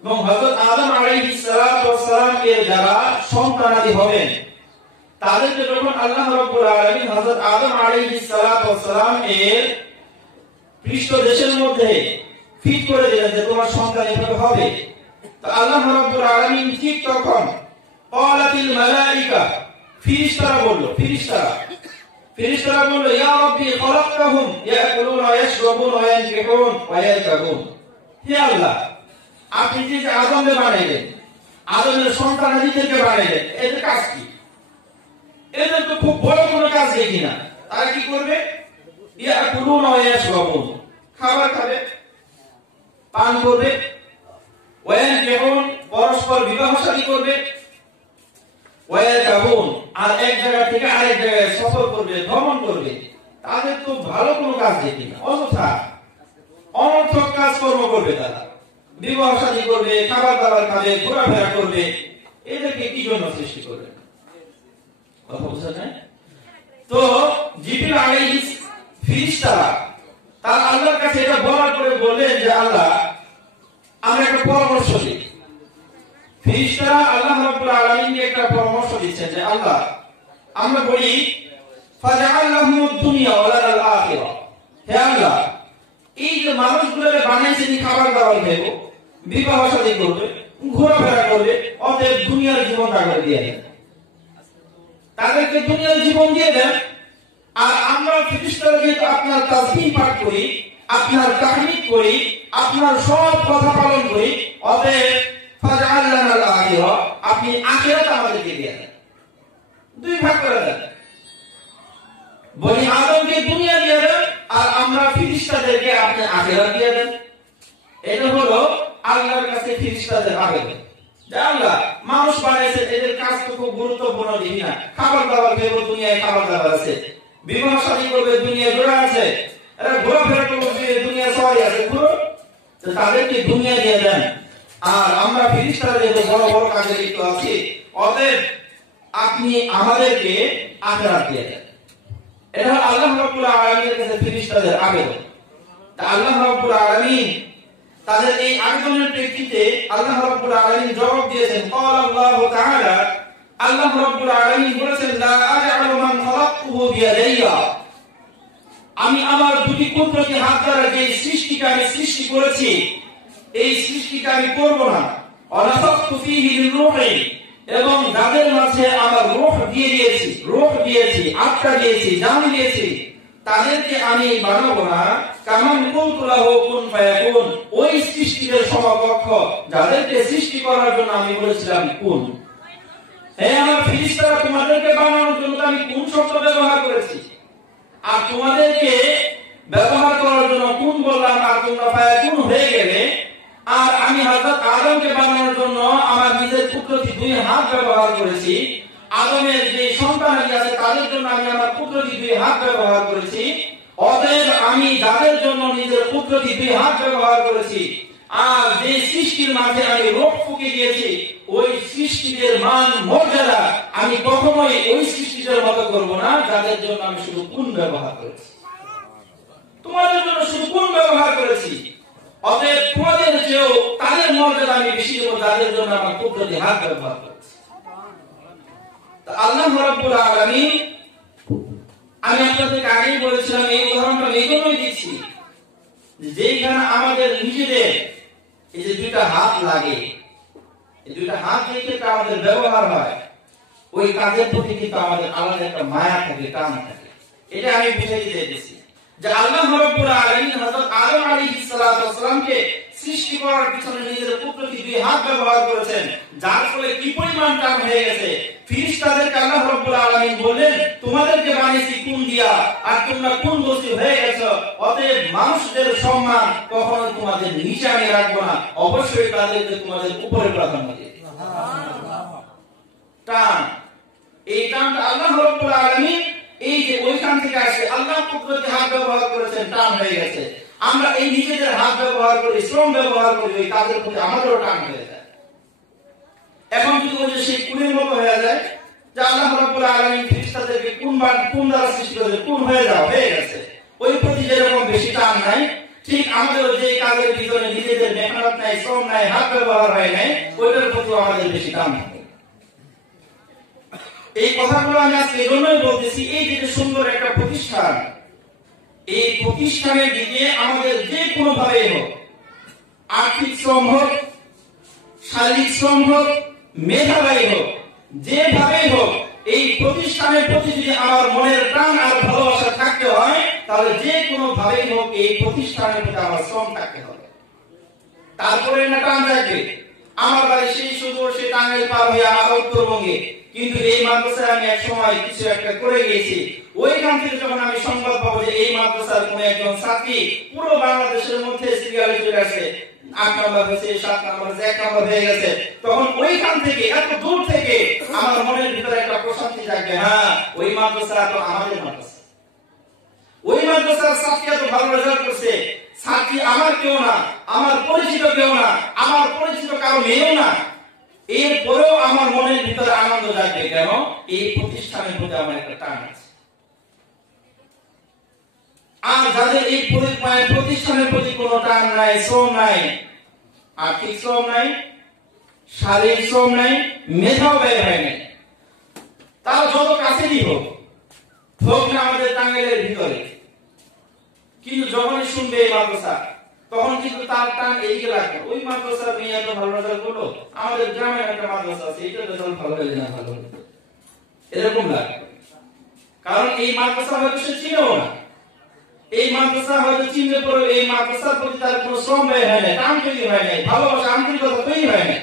এবং হযরত আদম আলাইহিস সালাতু ওয়াস সালাম এর দ্বারা সন্তানাদি হবেন, তাদেরকে যখন আল্লাহ রাব্বুল আলামিন হযরত আদম আলাইহিস সালাতু ওয়াস সালাম এর পৃষ্ঠদেশের মধ্যে ফিট করে দিলেন যে তোমার সন্তান এভাবে হবে, তো আল্লাহ রাব্বুল আলামিন ঠিক তখন ক্বালাতিল মালায়েকা, ফেরেশতারা বলল ইয়া রাব্বি খালাকতাহুম ইয়াকুলুনা ওয়া ইয়াশরাবুনা ওয়া ইয়ানকিহুন ওয়া ইয়ারকাবুন, হে আল্লাহ আপনি যে আদমকে বানাইলেন, আদমের সন্তানাদিদেরকে বানাইলেন, এদের কাজ কি? এদের তো খুব বড় কোনো কাজ দেখি না। তারা কি করবে? ইয়াকুলুনা ওয়া ইয়াশরাবুন, খাবার খাবে, পান করবে, ওয়া ইয়ানকিহুন পরস্পর বিবাহ শাদী করবে, ওয়ায়াকাবুন, আর এক জায়গা থেকে আরেক জায়গায় সফর করবে, ভ্রমণ করবে, তাদের তো ভালো কোনো কাজ দেখি না, অযথা অনর্থক কাজকর্ম করবে তারা, বিবাহ শাদী করবে, খাবার দাবার খাবে, ঘোরাফেরা করবে, এদেরকে কি জন্য সৃষ্টি করবে? কথা বুঝা যায়? তো জিবরিল আলাইহিস ফেরেশতারা তার আল্লাহর কাছে এটা বলার পরে বললেন যে আল্লাহ, আমরা একটা পরামর্শ দিই। ফেরেশতারা আল্লাহ রাব্বুল আলামিনকে একটা পরামর্শ দিচ্ছেন যে আল্লাহ, আমরা বলি ফাজআল লাহুমুদ দুনিয়া ওয়া লাল আখিরাহ, হে আল্লাহ, এই যে মানুষগুলোকে বানাইছেন খাবার দাবার খাবে, বিবাহ শাদী করবে, ঘোরাফেরা করবে, অতএব দুনিয়ার জীবন তাদের দিয়ে দেন, তাদেরকে দুনিয়ার জীবন দিয়ে দেন। আর আমরা ফেরেশতারা যেহেতু আপনার তাসবিহ পাঠ করি, আপনার তাহমিদ করি, আপনার সব কথা পালন করি, অতএব ফাজআল লানাল আখিরাহ, আপনি আখিরাত আমাদেরকে দিয়ে দেন, দুই ভাগ করে দেন। বনি আদমকে দুনিয়া দিয়ে দেন, আর আমরা ফেরেশতাদেরকে আপনি আখিরাত দিয়ে দেন। এটা হলো আল্লাহর কাছে ফেরেশতাদের আবেদন। আল্লাহ, মানুষ বানাইছে, এদের কাজ তো খুব গুরুত্বপূর্ণ দেখি না, খাবার দাবার খেয়ে দুনিয়ায় খাবার দাবার আছে, বিবাহ শাদী করবে, দুনিয়ায় ঘোরা আছে, এরা ঘোরাফেরা করবে, দুনিয়া সবাই আছে, ঘুরো, তাদেরকে দুনিয়া দিয়ে দেন। আর আমরা ফেরেশতারা যেহেতু বড় বড় কাজে লিপ্ত আছি, অতএব আপনি আমাদেরকে আখিরাত দিয়ে দেন। এটা আল্লাহ রাব্বুল আলামিনের কাছে ফেরেশতাদের আবেদন। তা আল্লাহ রাব্বুল আলামিন তাদের এই আবেদনের প্রেক্ষিতে আল্লাহ রাব্বুল আলামিন জবাব দিয়েছেন। ক্বাল আল্লাহু তাআলা, আল্লাহ রাব্বুল আলামিন বলেছেন, লা আজআলু মান খালাকতুহু বিয়াদাইয়া, আমি আমার দুটি কুদরতি হাত দ্বারা যে সৃষ্টিকে আমি সৃষ্টি করেছি, এই সৃষ্টিকে আমি করব না। ওয়ানাফাখতু ফীহি মিন রূহি, এবং যাদের মাঝে আমার রূহ দিয়েছি, আত্মা দিয়েছি, জান দিয়েছি, তাদেরকে আমি বানাবো না কামান কুনতু লাহু কুন ফায়াকুন, ওই সৃষ্টির সমকক্ষ যাদেরকে সৃষ্টি করার জন্য আমি বলেছিলাম কুন। হে আমার ফেরেশতারা, তোমাদেরকে বানানোর জন্য আমি কুন শব্দ ব্যবহার করেছি, আর তোমাদেরকে ব্যবহার করার জন্য কুন বললাম, আর তোমরা ফায়াকুন হয়ে গেলে। আর আমি হযরত আদমকে বানানোর জন্য আমার নিজের কুদরতি দুই হাত ব্যবহার করেছি, আদমের যে সন্তানাদি আছে তাদের জন্য আমি আমার কুদরতি দুই হাত ব্যবহার করেছি। অতএব আমি যাদের জন্য নিজের কুদরতি দুই হাত ব্যবহার করেছি, আর যে সৃষ্টির মাঝে আমি রূহ ফুঁকে দিয়েছি, ওই সৃষ্টিদের মান মর্যাদা আমি কখনোই ওই সৃষ্টিদের মতো করব না যাদের জন্য আমি শুধু কুন ব্যবহার করেছি। তোমাদের জন্য শুধু কুন ব্যবহার করেছি, অতএব তোমাদের চেয়েও তাদের মর্যাদা আমি বেশি দেব যাদের জন্য আমার কুদরতি হাত ব্যবহার করেছি। আল্লাহ রাব্বুল আলামিন, আমি আপনাদেরকে আগেই বলেছিলাম, এই উদাহরণটা এই জন্যই দিচ্ছি যেখানে আমাদের নিজেদের এই যে দুইটা হাত লাগে, এই দুইটা হাত যে ক্ষেত্রে আমাদের ব্যবহার হয়, ওই কাজের প্রতি কিন্তু আমাদের আলাদা একটা মায়া থাকে, টান থাকে। এটা আমি বুঝাই দিতে চাইছি যে আল্লাহ রাব্বুল আলামিন হযরত আদম আলাইহিস সালাতু ওয়াস সালামকে সৃষ্টি করার পিছনে নিজের কুদরতি দুই হাত ব্যবহার করেছেন, যার ফলে কি পরিমাণ টান হয়ে গেছে। ফেরেশতাদেরকে আল্লাহ রাব্বুল আলামিন বলেন, তোমাদেরকে বানিয়েছি কোন দিয়া, আর তোমরা কোন বস্তু হয়ে গেছো, অতএব মানুষদের সম্মান কখনো তোমাদের নিচে আমি রাখবো না, অবশ্যই তাদেরকে তোমাদের উপরে প্রাধান্য দেব। সুবহানাল্লাহ। টান, এই টানটা আল্লাহ রাব্বুল আলামিন এই যে ওইখান থেকে আসে, আল্লাহ কুদরতি হাত ব্যবহার করেছেন, টান হয়ে গেছে। আমরা এই নিজেদের হাত ব্যবহার করি, শ্রম ব্যবহার করি, ওই কাজের প্রতি আমাদেরও টান হয়ে যায়। এখন যদি ওই যে সেই কুনের মতো হয়ে যায় যে আল্লাহ রাব্বুল আলামিন ফেরেশতাদেরকে কোন দ্বারা সৃষ্টি করেছে, কোন হয়ে যাও হয়ে গেছে, ওই প্রতি যেরকম বেশি টান নাই, ঠিক আমাদের যে কাজের ভিতরে নিজেদের মেহনত নাই, শ্রম নাই, হাত ব্যবহার হয় নাই, ওইটার প্রতি আমাদের বেশি টান থাকে। এই কথাগুলো আমি আজকে এই জন্যই বলতেছি, এই যে সুন্দর একটা প্রতিষ্ঠান, এই প্রতিষ্ঠানের দিকে আমাদের যে কোনো ভাবে হোক, আর্থিক শ্রম হোক, শারীরিক শ্রম হোক, মেধাবী হোক, যেভাবে হোক, এই প্রতিষ্ঠানের প্রতি যদি আমার মনের প্রাণ আর ভালোবাসা থাকতে হয়, তাহলে যে কোনো ভাবেই হোক এই প্রতিষ্ঠানের প্রতি আমার শ্রম থাকতে হবে। তারপরে না টান থাকবে। আমার বাড়ি সেই শুধু সে টাঙ্গাইল পার হয়ে আবার উত্তরবঙ্গে, কিন্তু এই মাদ্রাসায় আমি এক সময় কিছু একটা করে গিয়েছি, ওইখান থেকে যখন আমি সংবাদ পাবো যে এই মাদ্রাসার কোন একজন ছাত্রী পুরো বাংলাদেশের মধ্যে সিরিয়ালে চলে আসে, 8 নম্বর হয়েছে, 7 নম্বর হয়েছে, 1 নম্বর হয়ে গেছে, তখন ওইখান থেকে এত দূর থেকে আমার মনের ভিতরে একটা প্রশান্তি জাগে, হ্যাঁ ওই মাদ্রাসা তো আমাদের মাদ্রাসা, ওই মাদ্রাসার ছাত্রী এত ভালো রেজাল্ট করছে, ছাত্রী আমার কেউ না, আমার পরিচিত কেউ না, আমার পরিচিত কারো মেয়েও না, এরপরেও আমার মনের ভিতরে আনন্দ জাগে। কেন? এই প্রতিষ্ঠানের প্রতি আমার একটা টান আছে। আর যাদের এই প্রতিষ্ঠানের প্রতি কোনো টান নাই, শ্রম নাই, আর্থিক শ্রম নাই, শারীরিক শ্রম নাই, মেধাও ব্যয় হয় নাই, তারা যত কাছেরই হোক, হোক না আমাদের টাঙ্গাইলের ভিতরে, কিন্তু যখনই শুনবে এই মাদ্রাসা তখন কিন্তু তার টান এদিকে লাগবে। ওই মাদ্রাসার মেয়ে এত ভালো রেজাল্ট করলো, আমাদের গ্রামের একটা মাদ্রাসা আছে, এটা রেজাল্ট ভালো হলে না ভালো হলে এরকম লাগবে। কারণ এই মাদ্রাসা হয়তো সে চিনেও না, এই মাদ্রাসা হয়তো চিনলে পরে এই মাদ্রাসার প্রতি তার কোনো শ্রম ব্যয় হয় না, টান তৈরি হয় নাই, ভালোবাসা আন্তরিকতা তৈরি হয় নাই।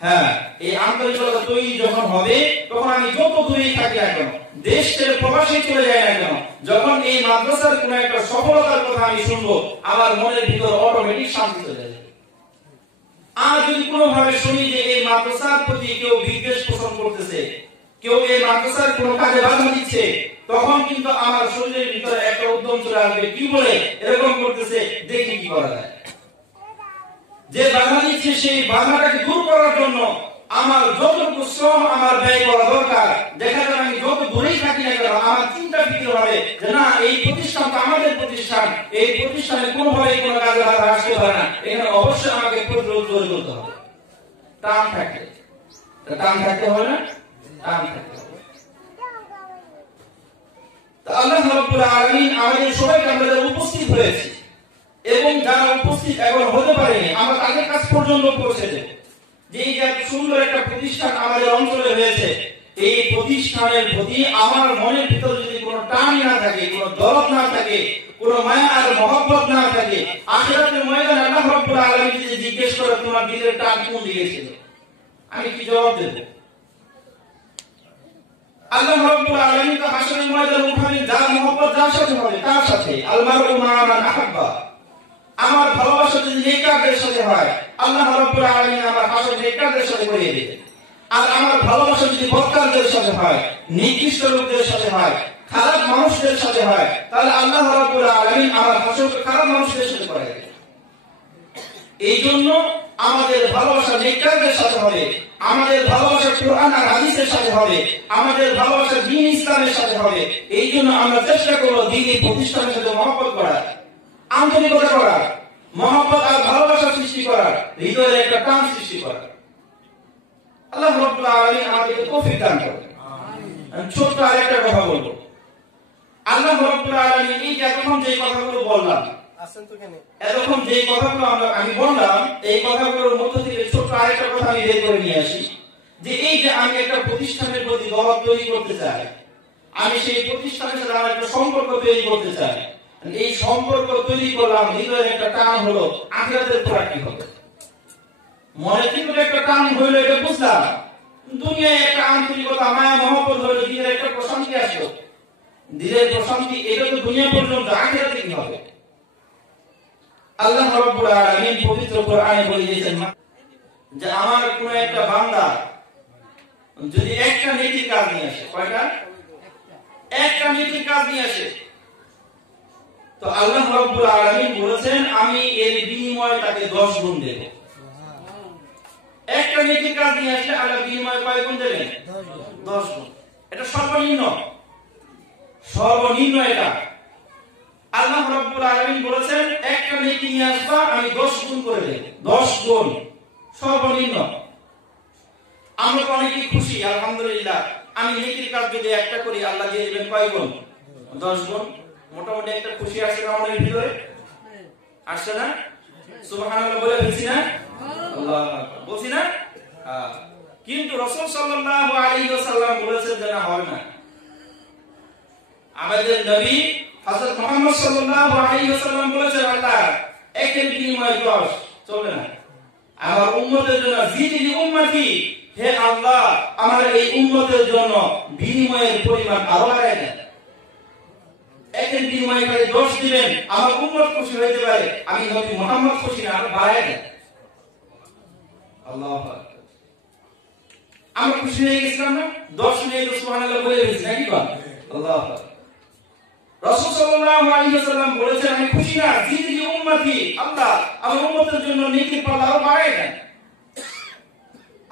হ্যাঁ, এই আন্তরিকতা তৈরি যখন হবে তখন আমি যত দূরেই থাকি না কেন, দেশ ছেড়ে প্রবাসে চলে যায় না কেন, যখন এই মাদ্রাসার কোন একটা সফলতার কথা আমি শুনবো, আমার মনের ভিতর অটোমেটিক শান্তি চলে যাবে। আর যদি কোনোভাবে শুনি যে এই মাদ্রাসার প্রতি কেউ বিদ্বেষ পোষণ করতেছে, কেউ এই মাদ্রাসার কোনো কাজে বাধা দিচ্ছে, তখন কিন্তু আমার শরীরের ভিতরে একটা উদ্যম চলে আসবে, কি বলে এরকম করতেছে, দেখি কি করা যায়। যে বাধা দিচ্ছে সেই বাধাটাকে দূর করার জন্য আমার যতটুকু শ্রম আমার ব্যয় করা দরকার, দেখা যাবে আমি যত দূরেই থাকি না কেন আমার চিন্তা ফিকির হবে যে না এই প্রতিষ্ঠান তো আমাদের প্রতিষ্ঠান, এই প্রতিষ্ঠানে কোনোভাবে কোনো কাজে বাধা আসতে পারে না, এখানে অবশ্যই আমাকে প্রতিরোধ তৈরি করতে হবে। টান থাকতে হবে না, টান থাকতে হবে। আল্লাহ রাব্বুল আলামিন আমাদের সবাইকে আমরা উপস্থিত হয়েছি এবং যারা উপস্থিত এখন হতে পারেনি আমরা তাদের কাছ পর্যন্ত পৌঁছে দেব যে এই যে সুন্দর একটা প্রতিষ্ঠান আমাদের অঞ্চলে হয়েছে, এই প্রতিষ্ঠানের প্রতি আমার মনের ভিতরে যদি কোনো টান না থাকে, কোনো দরদ না থাকে, কোনো মায়া আর মহব্বত না থাকে, আখিরাতের ময়দানে আল্লাহ রাব্বুল আলামিন যদি জিজ্ঞেস করে তোমার দিলের টান কোন দিকে ছিল, আমি কি জবাব দেব? আল্লাহ রাব্বুল আলামিন তো হাসরের ময়দানে উঠাবেন যার মহব্বত যার সাথে হবে তার সাথে, আল মারউ মা মান আহাব্বা। আমার ভালোবাসা যদি নেককারদের সাথে হয়, আল্লাহ রাব্বুল আলামিন আমার হাসর নেককারদের সাথে করিয়ে দিবেন। আর আমার ভালোবাসা যদি বদকারদের সাথে হয়, নিকৃষ্ট লোকদের সাথে হয়, খারাপ মানুষদের সাথে হয়, তাহলে আল্লাহ রাব্বুল আলামিন আমার হাসর খারাপ মানুষদের সাথে করিয়ে দিবেন। এই জন্য আমাদের ভালোবাসা নেককারদের সাথে হবে, আমাদের ভালোবাসা কোরআন আর হাদিসের সাথে হবে, আমাদের ভালোবাসা দ্বীন ইসলামের সাথে হবে। এই জন্য আমরা চেষ্টা করব দ্বীনি প্রতিষ্ঠানের সাথে মহব্বত করার, আন্তরিকতা করার, মহব্বত আর ভালোবাসা সৃষ্টি করার, হৃদয়ের একটা টান সৃষ্টি করার। আল্লাহ রাব্বুল আলামিন আমাদেরকে তৌফিক দান করুন। আমি ছোট্ট আরেকটা কথা বলবো। আল্লাহ রাব্বুল আলামিন এই এতক্ষণ যে কথাগুলো বললাম, এরকম যে কথাগুলো আমি বললাম, এই কথাগুলোর মধ্য থেকে ছোট্ট আরেকটা কথা আমি বের করে নিয়ে আসি যে এই যে আমি একটা প্রতিষ্ঠানের প্রতি দরদ তৈরি করতে চাই, আমি সেই প্রতিষ্ঠানের সাথে আমার একটা সম্পর্ক তৈরি করতে চাই, এই সম্পর্ক তৈরি করলাম, হৃদয়ের একটা টান হলো, আখিরাতের পর কি হবে? মনে কিন্তু একটা টান হইলো, এটা বুঝলাম, দুনিয়ায় একটা আন্তরিকতা মায়া মহব্বত হলো, দিনের একটা প্রশান্তি আসলো, দিনের প্রশান্তি এটা তো দুনিয়া পর্যন্ত, আখিরাতে কি হবে? আল্লাহ রাব্বুল আলামিন পবিত্র কোরআনে বলে দিয়েছেন যে আমার কোন একটা বান্দা যদি একটা নেকির কাজ নিয়ে আসে, কয়টা? একটা নেকির কাজ নিয়ে আসে, তো আল্লাহ রাব্বুল আলামিন বলেছেন আমি এর বিনিময়ে তাকে 10 গুণ দেব। একটা নেকির কাজ নিয়ে আসলে আল্লাহ বিনিময়ে কয় গুণ দেবেন? 10 গুণ। এটা সর্বনিম্ন এটা। আল্লাহ রাব্বুল আলামিন বলেছেন একটা নেকি নিয়ে আসবা আমি 10 গুণ করে দেব। 10 গুণ সর্বনিম্ন। আমরা তো অনেকেই খুশি, আলহামদুলিল্লাহ, আমি নেকির কাজ যদি একটা করি আল্লাহ দিয়ে দিবেন কয় গুণ? 10 গুণ। মোটামুটি একটা খুশি আসে না আমাদের ভিতরে? আসছে না? সুবহানাল্লাহ বলে বলছি না? আল্লাহ বলছি না? কিন্তু রাসূল সাল্লাল্লাহু আলাইহি ওয়াসাল্লাম বলেছেন যে না, হবে না। আমাদের নবী হযরত মুহাম্মদ সাল্লাল্লাহু আলাইহি ওয়াসাল্লাম বলেছেন আল্লাহ একের বিনিময়ে 10 চলবে না। আমার উম্মতের জন্য জিদি উম্মতি হে আল্লাহ আমার এই উম্মতের জন্য বিনিময়ের পরিমাণ আরো বাড়ায় দেন। একের বিনিময়ে খালি 10 দিবেন, আমার উম্মত খুশি হইতে পারে, আমি নবী মুহাম্মদ খুশি না, আরো বাড়ায় দেন। আল্লাহু আকবার। আমরা খুশি হয়ে গেছিলাম না? 10 নিয়ে তো সুবহানাল্লাহ বলে দিয়েছি নাকি বল? আল্লাহু আকবার। রাসূল সাল্লাল্লাহু আলাইহি ওয়াসাল্লাম বলেছেন আমি খুশি না, জিদি উম্মতি, আল্লাহ আমার উম্মতের জন্য নেকির পাল্লা আরো বাড়ায় দেন।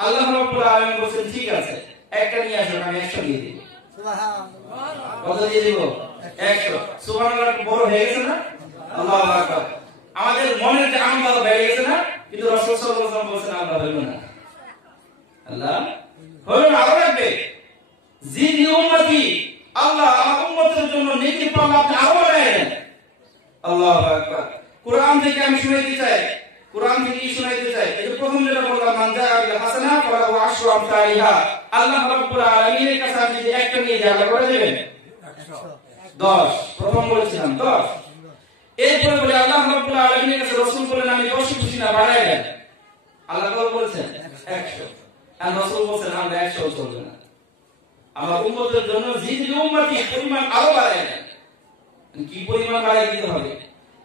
আল্লাহ রাব্বুল আলামিন বলেন ঠিক আছে, একটা নিয়ে আসো, আমি 100 দিয়ে দেব। সুবহানাল্লাহ। কত দিয়ে দেব? 100। সুবহানাল্লাহ বড় হয়ে গেছে না? আল্লাহু আকবার। আমাদের মনের যে আনন্দ বেড়ে গেছে না? কিন্তু রাসূল সাল্লাল্লাহু আলাইহি ওয়াসাল্লাম বলেছেন আল্লাহ হলো না, আল্লাহ হলো না, আরো রাখবে। জিদি উম্মতি, আল্লাহ আমার উম্মতের জন্য নেকির পাল্লা আপনি আরো বাড়ায় দেন। আল্লাহু আকবার। কোরআন থেকে আমি শুনাইতে চাই, কোরআন থেকে শুনাইতে চাই। এই যে প্রথম যেটা বললাম মান জাআ বিল হাসানা ফালাহু আশরু আমসালিহা, আল্লাহ রাব্বুল আলামিনের কাছে আপনি যদি একটা নিয়ে যান আল্লাহ করে দেবেন 10। প্রথম বলেছিলাম 10। এরপরে বলে আল্লাহ রাব্বুল আলামিনের কাছে রাসূল বলেন আমি 10 খুশি না, বাড়ায় দেন। আল্লাহ কত বলেছেন? 100। আর রাসূল বলেন আমরা 100 চলবে না, আমার উম্মতের জন্য জিদি উম্মতি পরিমাণ আরো বাড়ায় দেন। কি পরিমাণ বাড়ায় দিতে হবে?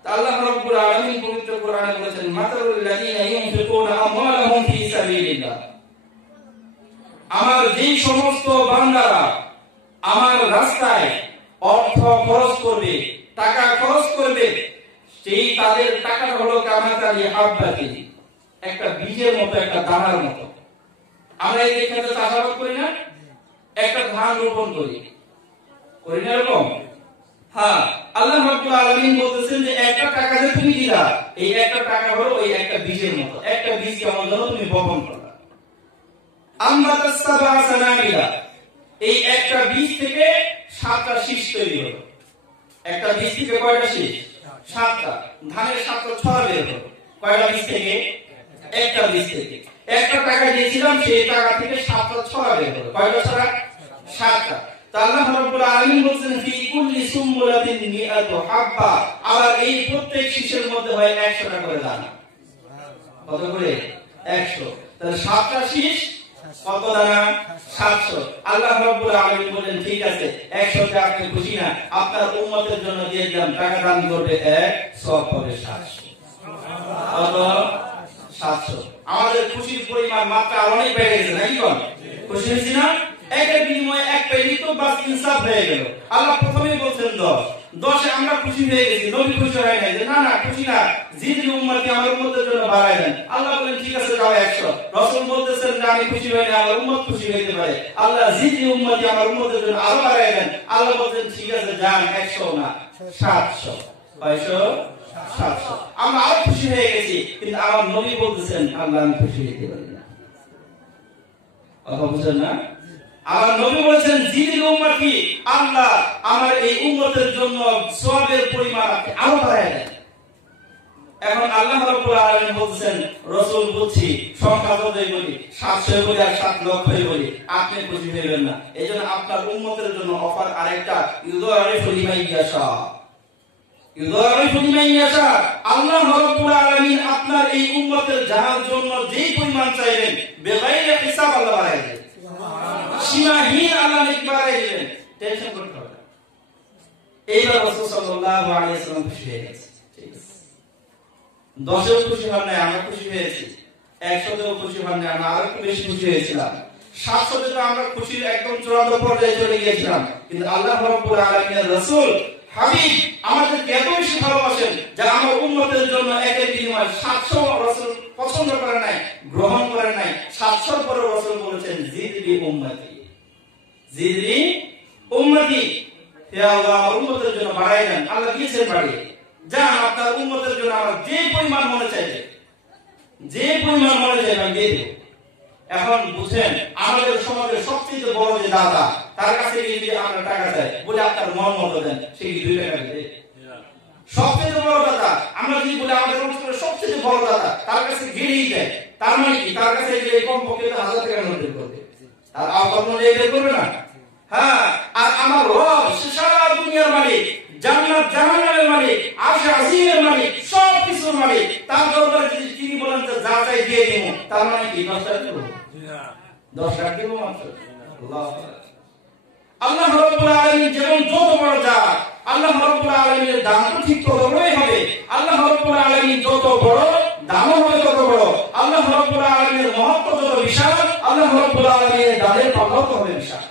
আল্লাহ রাব্বুল আলামিন পবিত্র কোরআনে বলেছেন মাতালুল লাযিনা ইউনফিকুনা আমওয়ালাহুম ফি সাবিলিল্লাহ, আমার যেই সমস্ত বান্দারা আমার রাস্তায় অর্থ খরচ করবে, টাকা খরচ করবে, সেই তাদের টাকাটা হলো কামাতালি হাব্বাতি, একটা বীজের মতো, একটা দানার মতো। আমরা এই ক্ষেত্রে চাষাবাদ করি না, একটা ধান রোপণ করি, করি না এরকম? হ্যাঁ, আল্লাহ রাব্বুল আলামিন বলতেছেন যে একটা টাকা যে তুমি দিলা, এই একটা টাকা হলো ওই একটা বীজের মতো, একটা বীজ কেমন যেন তুমি বপন করলা। আমবাতাস সাবআ সানাবিলা, এই একটা বীজ থেকে 7টা শীষ তৈরি হলো। একটা বীজ থেকে কয়টা শীষ? 7টা। ধানের 7টা ছড়া বের হলো। কয়টা বীজ থেকে? একটা বীজ থেকে। একটা টাকা দিয়েছিলাম, সেই টাকা থেকে 7টা ছড়া বের হলো। কয়টা ছড়া? 7টা। আল্লাহ রাব্বুল আলামিন বলেন ফি কুল্লি সুমবুলাতিন মিআতু হাব্বা, আবার এই প্রত্যেক শীষের মধ্যে হয় 100টা করে দানা। কত করে? 100। তাহলে 7টা শীষ কত দানা? 700। আল্লাহ রাব্বুল আলামিন বলেন ঠিক আছে, 100 তে আপনি খুশি না, আপনার উম্মতের জন্য দিয়ে দিলাম, টাকা দান করবে 1, সওয়াব পাবে 700। কত? 700। আমাদের খুশির পরিমাণ মাত্রা অনেক বেড়ে গেছে নাকি কোন? খুশি হয়েছি না? একের বিনিময়ে এক পেলি তো বাস ইনসাফ হয়ে গেল। আল্লাহ প্রথমেই বলছেন 10। 10 এ আমরা খুশি হয়ে গেছি, নবী খুশি হয় নাই যে না না খুশি না, জিদি উম্মতি আমার উম্মতের জন্য বাড়ায় দেন। আল্লাহ বলেন ঠিক আছে যাও 100। রাসূল বলতেছেন যে আমি খুশি হই না, আমার উম্মত খুশি হইতে পারে, আল্লাহ জিদি উম্মতি আমার উম্মতের জন্য আরো বাড়ায় দেন। আল্লাহ বলেন ঠিক আছে যান 100 না 700। 700। আমরা আরো খুশি হয়ে গেছি, কিন্তু আমার নবী বলতেছেন আল্লাহ আমি খুশি হইতে পারি না। কথা বুঝেন না? আমার নবী বলেছেন জিদি উম্মতি, আল্লাহ আমার এই উম্মতের জন্য সওয়াবের পরিমাণ আপনি আরো বাড়ায় দেন। এখন আল্লাহ রাব্বুল আলামিন বলেছেন রাসূল বলছি সংখ্যা যতই বলি 700 বলি আর 7 লক্ষই বলি, আপনি খুশি হবেন না। এইজন্য আপনার উম্মতের জন্য অফার আরেকটা, ইউদারিফু লিমান ইয়াশা, ইউদারিফু লিমান ইয়াশা। আল্লাহ রাব্বুল আলামিন আপনার এই উম্মতের যার জন্য যেই পরিমাণ চাইবেন বেগাইরে হিসাব আল্লাহ বাড়ায় দেন। সীমাহীন আল্লাহ নেকি বাড়ায় দিবেন, টেনশন করতে হবে না। এইবার রাসূল সাল্লাল্লাহু আলাইহি ওয়াসাল্লাম খুশি হয়ে গেছে। ঠিক আছে, 10 এও খুশি হন নাই, আমরা খুশি হয়েছি। 100 তেও খুশি হন নাই, আমরা আরো বেশি খুশি হয়েছিলাম। 700 তে তো আমরা খুশির একদম চূড়ান্ত পর্যায়ে চলে গিয়েছিলাম। কিন্তু আল্লাহ রাব্বুল আলামিনের রাসূল হাবিব আমাদেরকে এত বেশি ভালোবাসেন যে আমার উম্মতের জন্য একের বিনিময়ে 700 রাসূল পছন্দ করেন নাই, গ্রহণ করেন নাই। 700 পরে রাসূল বলেছেন জিদলি উম্মতি, জিদলি উম্মতি, হে আল্লাহ আমার উম্মতের জন্য বাড়াই দেন। আল্লাহ দিয়েছেন বাড়িয়ে, যান আপনার উম্মতের জন্য আমার যে পরিমাণ মনে চাইবে, যে পরিমাণ মনে চাইবে আমি দিয়ে দেব। এখন বুঝেন আমাদের সমাজের সবচেয়ে বড় যে দাদা, তার কাছে গিয়ে যদি আমরা টাকা চাই বলে আপনার মন মতো দেন, সে কি 2 টাকা দিবে? সবচেয়ে বড় দাদা আমরা যদি বলে আমাদের অঞ্চলের সবচেয়ে বড় দাদা, তার কাছে গেলেই যায়, তার মানে কি তার কাছে গেলে কমপক্ষে 1000 টাকা নোট বের করবে, আর আওতার মনে বের করবে না। হ্যাঁ, আর আমার রব সে সারা দুনিয়ার মালিক, জান্নাত জাহান্নামের মালিক, আরশ আজিমের মালিক, সব কিছুর মালিক। তার দরবারে যদি তিনি বলেন যে যা চাই দিয়ে দেব, তার মানে কি 10 টাকা দেব? 10 লাখ দিব মাত্র। আল্লাহ রাব্বুল আলামিন যেমন যত বড় জাত, আল্লাহ রাব্বুল আলামিনের দাম তো ঠিক তত বড়ই হবে। আল্লাহ রাব্বুল আলামিন যত বড়, দামও হবে তত বড়। আল্লাহ রাব্বুল আলামিনের মহত্ব যত বিশাল, আল্লাহ রাব্বুল আলামিনের দানের পাল্লাও তত হবে বিশাল।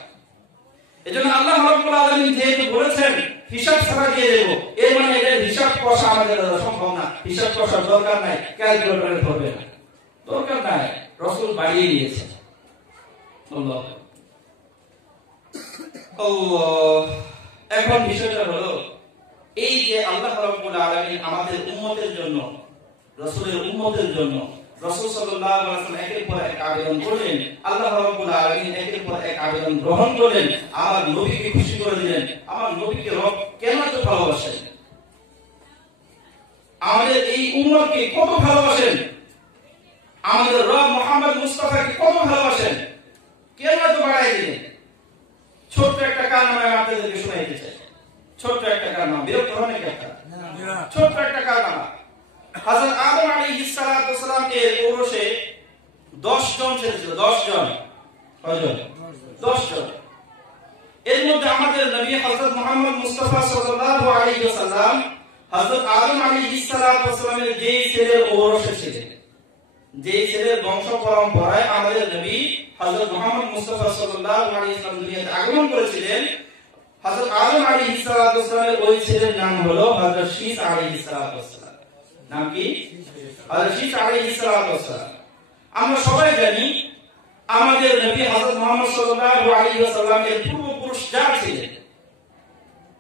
এজন্য আল্লাহ রাব্বুল আলামিন যেহেতু বলেছেন হিসাব ছাড়া দিয়ে দেব, এর মানে এর হিসাব কষা আমাদের দ্বারা সম্ভব না। হিসাব কষার দরকার নাই, ক্যালকুলেটরে ধরবে না, দরকার নাই, রাসূল বাড়িয়ে দিয়েছেন। আল্লাহ আল্লাহ। এখন বিষয়টা হলো এই যে আল্লাহ রাব্বুল আলামিন আমাদের উম্মতের জন্য, রাসূলের উম্মতের জন্য রাসূল সাল্লাল্লাহু আলাইহি ওয়াসাল্লাম একের পর এক আবেদন করলেন, আল্লাহ রাব্বুল আলামিন একের পর এক আবেদন গ্রহণ করলেন, আমার নবীকে খুশি করে দিলেন। আমার নবীকে রব কেন এত ভালোবাসেন, আমাদের এই উম্মতকে কত ভালোবাসেন, আমাদের রব মুহাম্মদ মুস্তাফাকে কত ভালোবাসেন, কেন এত বাড়াই দিলেন। ছোট্ট একটা কারণে আপনাদেরকে শোনাইতে চাই। ছোট্ট একটা কারণ, বিরক্ত হন নাকি একটা? ছোট্ট একটা কারণ। হযরত আদম আলাইহিস সালাতু ওয়াস সালাম এর ঔরসে 10 জন ছেলে ছিল। 10 জন। কয়জন? 10 জন। এর মধ্যে আমাদের নবী হযরত মুহাম্মদ মুস্তাফা সাল্লাল্লাহু আলাইহি ওয়াসাল্লাম হযরত আদম আলাইহিস সালাতু ওয়াস সালামের যে ছেলের ঔরসে ছিলেন, যে ছেলের বংশ পরম্পরায় আমাদের নবী হযরত মুহাম্মদ মুস্তাফা সাল্লাল্লাহু আলাইহি ওয়াসাল্লাম দুনিয়াতে আগমন করেছিলেন, হযরত আদম আলাইহিস সালাতু ওয়াস সালামের ওই ছেলের নাম হলো হযরত শীস আলাইহিস সালাতু ওয়াস সালাম। নাম কি? হযরত শীস আলাইহিস সালাতু ওয়াস সালাম। আমরা সবাই জানি আমাদের নবী হযরত মুহাম্মদ সাল্লাল্লাহু আলাইহি ওয়াসাল্লামের পূর্বপুরুষ যারা ছিলেন,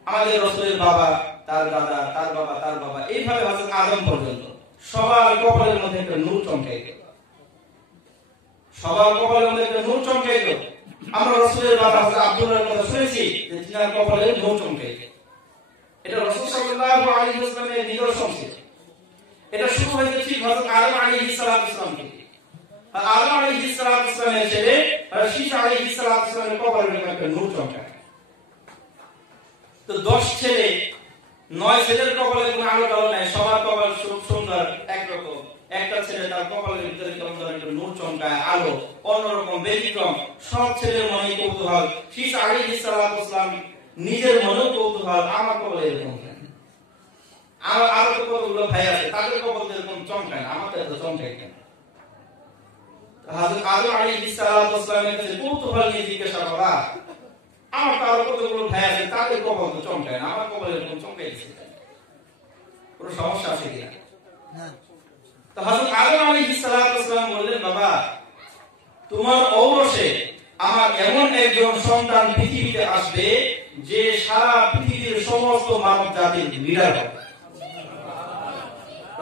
আমাদের রাসূলের বাবা, তার দাদা, তার বাবা, তার বাবা, এইভাবে হযরত আদম পর্যন্ত সবার কপালের মধ্যে একটা নূর চমকাইত। সবার কপালের মধ্যে একটা নূর চমকাইত। আমরা রাসূলের বাবা হযরত আব্দুল্লাহর কথা শুনেছি যে তিনার কপালে নূর চমকাইত। এটা রাসূল সাল্লাল্লাহু আলাইহি ওয়াসাল্লামের নিদর্শন ছিল। এটা শুরু হয়েছে ঠিক হযরত আদম আলাইহিস সালাতু ওয়াস সালাম থেকে। আর আদম আলাইহিস সালাতু ওয়াস সালামের ছেলে শীস আলাইহিস সালাতু ওয়াস সালামের কপালে একটা নূর চমকায়। তো 10 ছেলে, 9 ছেলের কপালে কোনো আলো টালো নাই, সবার কপাল সুন্দর একরকম। একটা ছেলে তার কপালের ভিতরে কেমন একটা নূর চমকায়, আলো অন্যরকম, ব্যতিক্রম। সব ছেলের মনে কৌতূহল। শীস আলাইহিস সালাতু ওয়াস সালাম নিজের মনেও কৌতূহল, আমার কপালে এরকম কেন, আমার আরো তো কতগুলো ভাই আছে, তাদের কপাল এরকম চমকায় না, আমার তো এত চমকায় কেন। হযরত আদম আলাইহিস সালাতু ওয়াস সালামের কাছে কৌতূহল নিয়ে জিজ্ঞাসা করা, আমার তো আরো কতগুলো ভাই আছে, তাদের কপাল তো চমকায় না, আমার কপাল এরকম চমকাইছে, কোনো সমস্যা আছে কিনা? তো হযরত আদম আলাইহিস সালাতু ওয়াস সালাম বললেন, বাবা তোমার ঔরসে আমার এমন একজন সন্তান পৃথিবীতে আসবে যে সারা পৃথিবীর সমস্ত মানব জাতির লিডার হবে।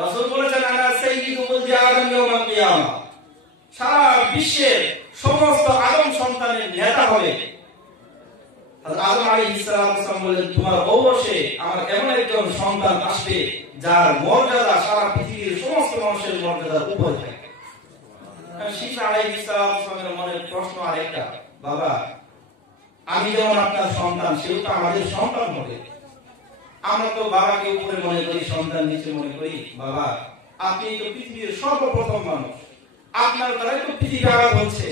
রাসূল বলেছেন, আনা সাইয়্যিদু ওয়ালদি আদম ইয়াউমাল কিয়ামা, সারা বিশ্বের সমস্ত আদম সন্তানের নেতা হবে। হযরত আদম আলাইহিস সালাতু ওয়াস সালাম বলেন, তোমার ঔরসে আমার এমন একজন সন্তান আসবে যার মর্যাদা সারা পৃথিবীর সমস্ত মানুষের মর্যাদার উপরে থাকবে। শীস আলাইহিস সালাতু ওয়াস সালামের মনের প্রশ্ন আরেকটা, বাবা আমি যেমন আপনার সন্তান, সেও তো আমাদের সন্তান হবে। আমরা তো বাবাকে উপরে মনে করি, সন্তান নিচে মনে করি। বাবা আপনি তো পৃথিবীর সর্বপ্রথম মানুষ, আপনার দ্বারাই তো পৃথিবী আবাদ হচ্ছে।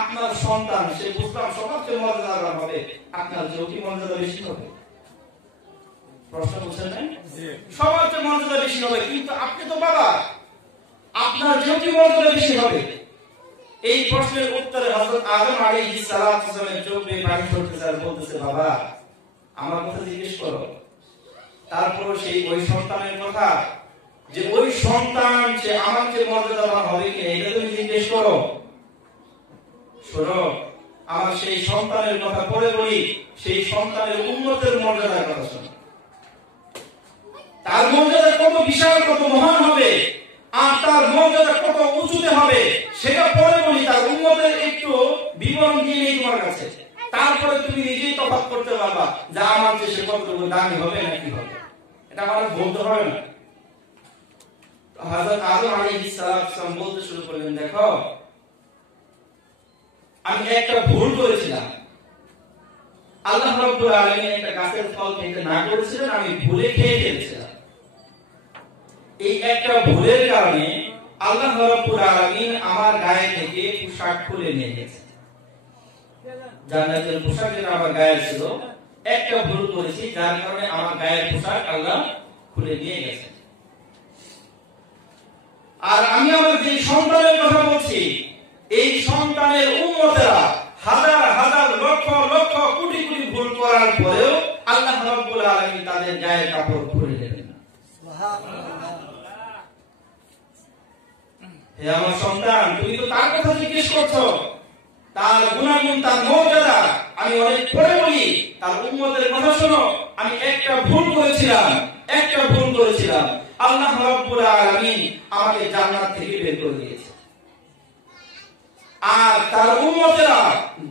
আপনার সন্তান, সে বুঝলাম সবচেয়ে মর্যাদাবান হবে, আপনার চেয়েও কি মর্যাদা বেশি হবে? প্রশ্ন বুঝছেন না? সবার চেয়ে মর্যাদা বেশি হবে, কিন্তু আপনি তো বাবা, আপনার চেয়েও কি মর্যাদা বেশি হবে? এই প্রশ্নের উত্তরে হযরত আদম আলাইহিস সালাতু ওয়াস সালামের চোখ বেয়ে পানি ঝরতেছে আর বলতেছে, বাবা আমার কথা জিজ্ঞেস করো। তারপর সেই ওই সন্তানের কথা, যে ওই সন্তান সে আমার চেয়ে মর্যাদাবান হবে কি এটা তুমি জিজ্ঞেস করো। শোনো, আমার সেই সন্তানের কথা পরে বলি, সেই সন্তানের উম্মতের মর্যাদার কথা শোনো। তার মর্যাদা কত বিশাল, কত মহান হবে, আর তার মর্যাদা কত উঁচুতে হবে সেটা পরে বলি। তার উম্মতের একটু বিবরণ দিয়ে নেই তোমার কাছে, তারপরে তুমি নিজেই তফাৎ করতে পারবা যে আমার চেয়ে সে কতটুকু দামি হবে নাকি হবে, এটা আমার বলতে হবে না। হযরত আদম আলাইহিস সালাম বলতে শুরু করলেন, দেখো আমি একটা ভুল করেছিলাম। আল্লাহ রাব্বুল আলামিন একটা গাছের ফল খেতে না করেছিলেন, আমি ভুলে খেয়ে ফেলেছিলাম। এই একটা ভুলের কারণে আল্লাহ রাব্বুল আলামিন আমার গায়ে থেকে পোশাক খুলে নিয়ে গেছে। জান্নাতের পোশাক যেটা আমার গায়ে ছিল, একটা ভুল করেছি যার কারণে আমার গায়ের পোশাক আল্লাহ খুলে নিয়ে গেছে। আর আমি আমার যে সন্তানের কথা বলছি, এই সন্তানের উম্মতেরা হাজার হাজার লক্ষ লক্ষ কোটি কোটি ভুল করার পরেও আল্লাহ রাব্বুল আলামিন তাদের গায়ের কাপড় খুলে দেবেন না। সুবহানাল্লাহ। হে আমার সন্তান, তুমি তো তার কথা জিজ্ঞেস করছো, তার গুণাগুণ, তার মর্যাদা আমি অনেক পরে বলি। তার উম্মতের কথা শোনো, আমি একটা ভুল করেছিলাম, আল্লাহ রাব্বুল আলামিন আমাকে জান্নাত থেকে বের করে দিয়েছে। আর তার উম্মতেরা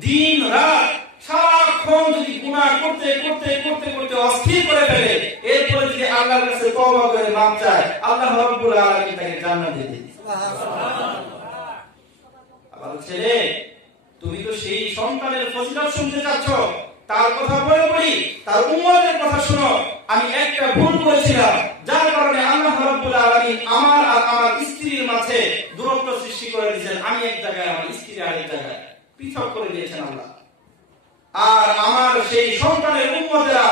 দিন রাত সারাক্ষণ যদি গুনাহ করতে করতে করতে করতে অস্থির করে ফেলে, এরপরে যদি আল্লাহর কাছে তওবা করে মাফ চায়, আল্লাহ রাব্বুল আলামিন তাকে জান্নাত দিয়ে দেন। সুবহানাল্লাহ। আবার ছেলে, তুমি তো সেই সন্তানের ফজিলত শুনতে চাচ্ছ, তার কথা বলে বলি, তার উম্মতের কথা শোনো। আমি একটা ভুল করেছিলাম, যার কারণে আল্লাহ রাব্বুল আলামিন আমার আর আমার স্ত্রীর মাঝে দূরত্ব সৃষ্টি করে দিয়েছেন। আমি এক জায়গায়, আমার স্ত্রী আরেক জায়গায়, পৃথক করে দিয়েছেন আল্লাহ। আর আমার সেই সন্তানের উম্মতেরা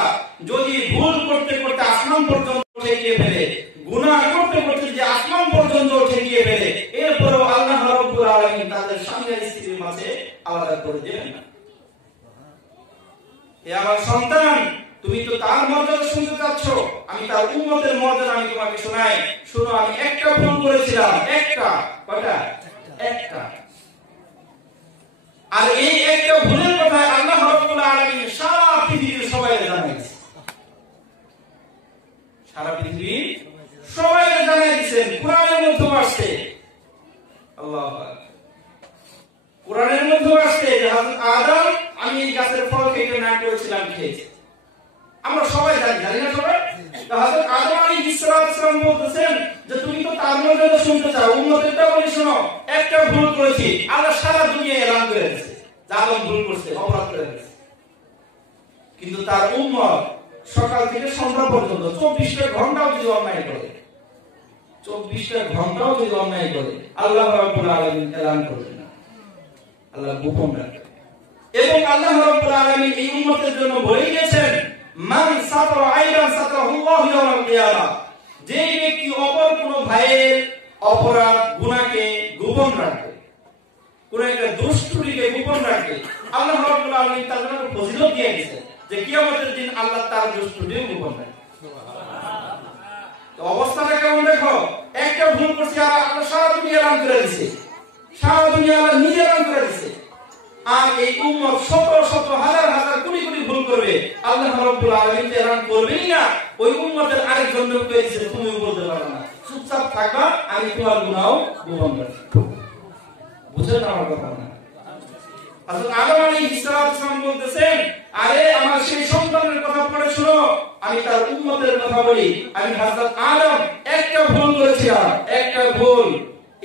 যদি ভুল করতে করতে আসমান পর্যন্ত ঠেকিয়ে ফেলে, গুনাহ করতে করতে যে আসমান পর্যন্ত ঠেকিয়ে ফেলে, এরপরও আল্লাহ রাব্বুল আলামিন তাদের স্বামী আর স্ত্রীর মাঝে আলাদা করে দেবেন না। হে আমার সন্তান, তুমি তো তার মর্যাদা শুনতে চাচ্ছ, আমি তার উম্মতের মর্যাদা আমি তোমাকে শোনাই। শোনো, আমি একটা ভুল করেছিলাম, একটা। কয়টা? একটা। আর এই একটা ভুলের কথা আল্লাহ রাব্বুল আলামিন সারা পৃথিবীর সবাইকে জানাইছে। সারা পৃথিবীর সবাইকে জানাই দিয়েছেন, কোরআনের মধ্যে আসছে। আল্লাহু আকবার। কোরআনের মধ্যে আসছে যে হযরত আদম, আমি এই গাছের ফল খেতে না করেছিলাম, খেয়েছে। আমরা সবাই জানি না সবাই? হযরত আদম আলাইহিস সালাম বলতেছেন যে তুমি তো তার মর্যাদা শুনতে চাও, উম্মতেরটা বলি শোনো, একটা ভুল করেছি, আল্লাহ সারা দুনিয়া এলান করে দিয়েছে যে আদম ভুল করছে, অপরাধ করে দিয়েছে। কিন্তু তার উম্মত সকাল থেকে সন্ধ্যা পর্যন্ত 24টা ঘন্টাও যদি অন্যায় করে, 24টা ঘন্টাও যদি অন্যায় করে, আল্লাহ রাব্বুল আলামিন এলান করবেন না, আল্লাহ গোপন রাখবেন। এবং আল্লাহ রাব্বুল আলামিন এই উম্মতের জন্য বলে দিয়েছেন, মান সাতরা আইবান সাতরাহুল্লাহু ইয়াওমাল কিয়ামাহ, যে ব্যক্তি অপর কোন ভাইয়ের অপরাধ গুনাহকে গোপন রাখবে, কোন একটা দুষ্টুটিকে গোপন রাখবে, আল্লাহ রাব্বুল আলামিন তার জন্য ফজিলত দিয়ে দিয়েছেন যে কিয়ামতের দিন আল্লাহ তার দুষ্টুটিও গোপন রাখবে। তো অবস্থাটা কেমন দেখো, একটা ভুল করছি আর আল্লাহ সারা দুনিয়া এলান করে দিয়েছে, সারা দুনিয়া আল্লাহ নিজে এলান করে দিয়েছে। আর এই উম্মত শত শত হাজার হাজার কোটি কোটি ভুল করবে, আল্লাহ রাব্বুল আলামিন এলান করবেনই না। ওই উম্মতের আরেকজন লোক কইছে, তুমি বলতে পারো না, চুপচাপ থাকবা, আমি তোমার গুনাহ গোপন রাখব। বুঝেন আমার কথা না? হযরত আদম আলাইহিস সালাম বলতেছেন, আরে আমার সেই সন্তানের কথা পড়ে শোনো, আমি তার উম্মতের কথা বলি। আমি হযরত আদম একটা ভুল করেছিলাম, একটা ভুল।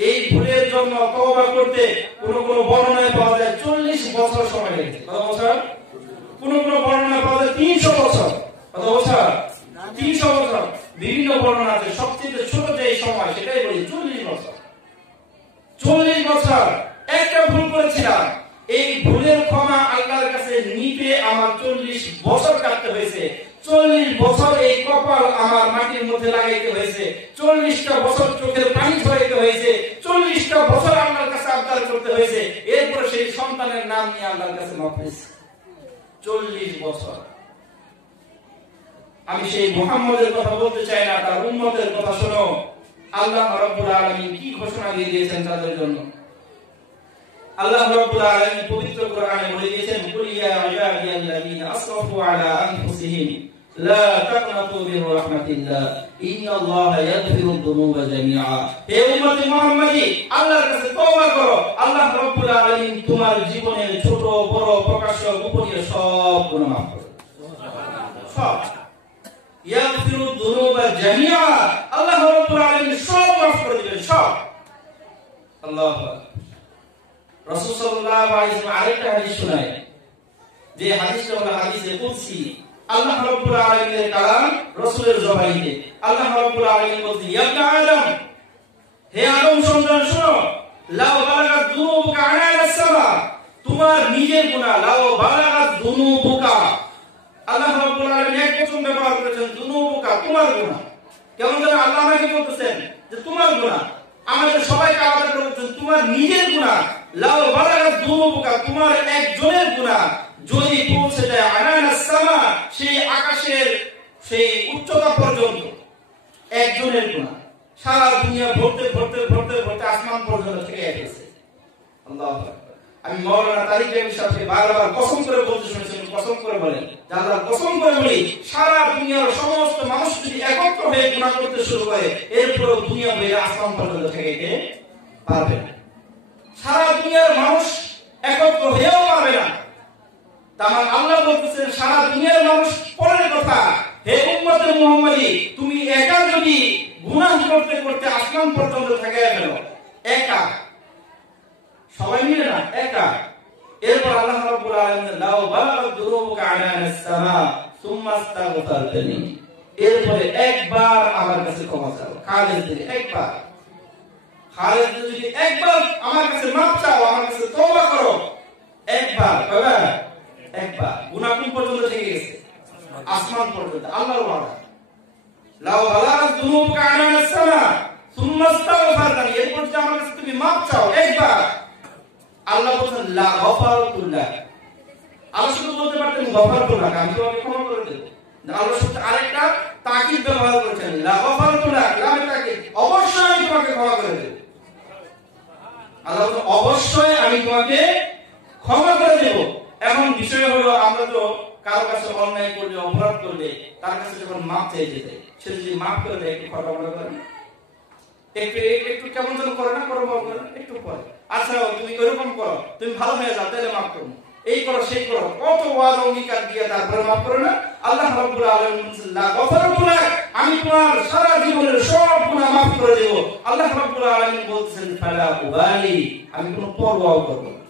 এই ভুলের জন্য তওবা করতে কোন কোন বর্ণনায় পাওয়া যায় 40 বছর সময় লেগেছে। কত বছর? কোন কোন বর্ণনায় পাওয়া যায় 300 বছর। কত বছর? 300 বছর। বিভিন্ন বর্ণনা আছে, সবচেয়ে ছোট যে সময় সেটাই বলি 40 বছর। 40 বছর একটা ভুল করেছিলাম, এই ভুলের ক্ষমা আল্লাহর কাছে নিতে আমার 40 বছর কাটতে হয়েছে। 40 বছর এই কপাল আমার মাটির মধ্যে লাগাইতে হয়েছে, 40টা বছর চোখের পানি ঝরাইতে হয়েছে, 40টা বছর আল্লাহর কাছে আবদার করতে হয়েছে, এরপর সেই সন্তানের নাম নিয়ে আল্লাহর কাছে মাফ পেয়েছি। 40 বছর। আমি সেই মুহাম্মদের কথা বলতে চাই না, তার উম্মতের কথা শোনো। আল্লাহ রাব্বুল আলামিন কি ঘোষণা দিয়ে দিয়েছেন তাদের জন্য। আল্লাহ রাব্বুল আলামিন পবিত্র কোরআনে বলে দিয়েছেন, কুল ইয়া ইবাদিয়াল্লাযীনা আসরাফু আলা আনফুসিহিম লা তাকনাতু মির রাহমাতিল্লাহ ইন্নাল্লাহা ইয়াগফিরুয যুনুবা জামিআ। হে উম্মতে মুহাম্মাদী, আল্লাহর কাছে তওবা করো, আল্লাহ রাব্বুল আলামিন তোমার জীবনের ছোট বড় প্রকাশ্য গোপনীয় সব গুনাহ মাফ করে দেন। সব ইয়াগফিরুয যুনুবা জামিআ, আল্লাহ রাব্বুল আলামিন সব মাফ করে দিবেন, সব। আল্লাহু আকবার। রাসূল সাল্লাল্লাহু আলাইহি ওয়াসাল্লাম আরেকটা হাদিস শোনায়, যে হাদিসটা হলো হাদিসে কুদসি। আল্লাহ রাব্বুল আলামিনের কালাম রাসূলের জবানিতে। আল্লাহ রাব্বুল আলামিন বলেন, ইয়া ইবনে আদম, হে আদম সন্তান শোনো, লাউ বালাগাত যুনুবুকা আনানাস সামা, তোমার নিজের গুনাহ, লাও বালাগাত যুনুবুকা, আল্লাহ রাব্বুল আলামিন এক বচন ব্যবহার করেছেন, যুনুবুকা, তোমার গুনাহ। কেমন যেন আল্লাহ আমাকে বলতেছেন যে তোমার গুনাহ, আমাদের সবাইকে আলাদা করে বলছেন তোমার নিজের গুনাহ, লাও বালাগাত যুনুবুকা, তোমার একজনের গুনাহ যদি পৌঁছে যায় আনানাস সামা, সেই আকাশের সেই উচ্চতা পর্যন্ত, একজনের গুনাহ সারা দুনিয়া ভরতে ভরতে ভরতে ভরতে আসমান পর্যন্ত থেকে এসেছে। আল্লাহু আকবার। আমি মাওলানা তারিক জামিল সাহেবকে বারবার কসম করে বলতে শুনেছি, কসম করে বলেন, আল্লাহ কসম করে বলি, সারা দুনিয়ার সমস্ত মানুষ যদি একত্র হয়ে গুনাহ করতে শুরু করে, এরপর দুনিয়া বেড়ে আসমান পর্যন্ত থেকে পারবে না। সারা দুনিয়ার মানুষ একত্র হয়েও পারবে না। তার আল্লাহ বলতেছেন সারা দুনিয়ার মানুষ পরের কথা, হে উম্মতে মুহাম্মাদি, তুমি একা যদি গুনাহ করতে করতে আসমান পর্যন্ত থেকে গেল, একা, সবাই মিলে না, একা। এরপর আল্লাহ রাব্বুল আলামিন লাউ বালাগাত যুনুবুকা আনানাস সামা সুম্মা আস্তাগফিরনি, এরপরে একবার আমার কাছে ক্ষমা চাও, খালিদ একবার, খালিদ যদি একবার আমার কাছে মাফ চাও, আমার কাছে তওবা করো, একবার, কয়বার? একবার। গুনাহ কোন পর্যন্ত থেকে গেছে? আসমান পর্যন্ত। আল্লাহর ওয়াদা, লাউ বালাগাত যুনুবুকা আনানাস সামা সুম্মা আস্তাগফিরনি, এরপর যদি আমার কাছে তুমি মাফ চাও একবার, আল্লাহ বলেন লা গফারতুল্লাহ, আল্লাহ শুধু বলতে পারতেন গফারতুল্লাহ, আমি তোমাকে ক্ষমা করে দেব। আল্লাহ শুধু আরেকটা তাকিদ ব্যবহার করেছেন, লা গফারতুল্লাহ, লামে তাকিদ, অবশ্যই আমি তোমাকে ক্ষমা করে দেব। আল্লাহ বলেন অবশ্যই আমি তোমাকে ক্ষমা করে দেব। এখন বিষয় হলো, আমরা তো কারো কাছে অন্যায় করলে, অপরাধ করলে তার কাছে যখন মাপ চাইতে যাই, সে যদি মাফ করে দেয়, একটু খটা মনে করে, একটু একটু কেমন যেন করে না, করো একটু পরে, আচ্ছা তুমি এরকম করো, তুমি ভালো হয়ে যাও, তাহলে মাফ করো, এই করো সেই করো, কত ওয়াদা অঙ্গীকার দিয়ে তারপরে মাফ করো না। আল্লাহ রাব্বুল আলামিন লা গফারতুল্লাহ, আমি তোমার সারা জীবনের সব গুনাহ মাফ করে দেব। আল্লাহ রাব্বুল আলামিন বলতেছেন ফালা উবালি, আমি কোনো পরোয়া করব না।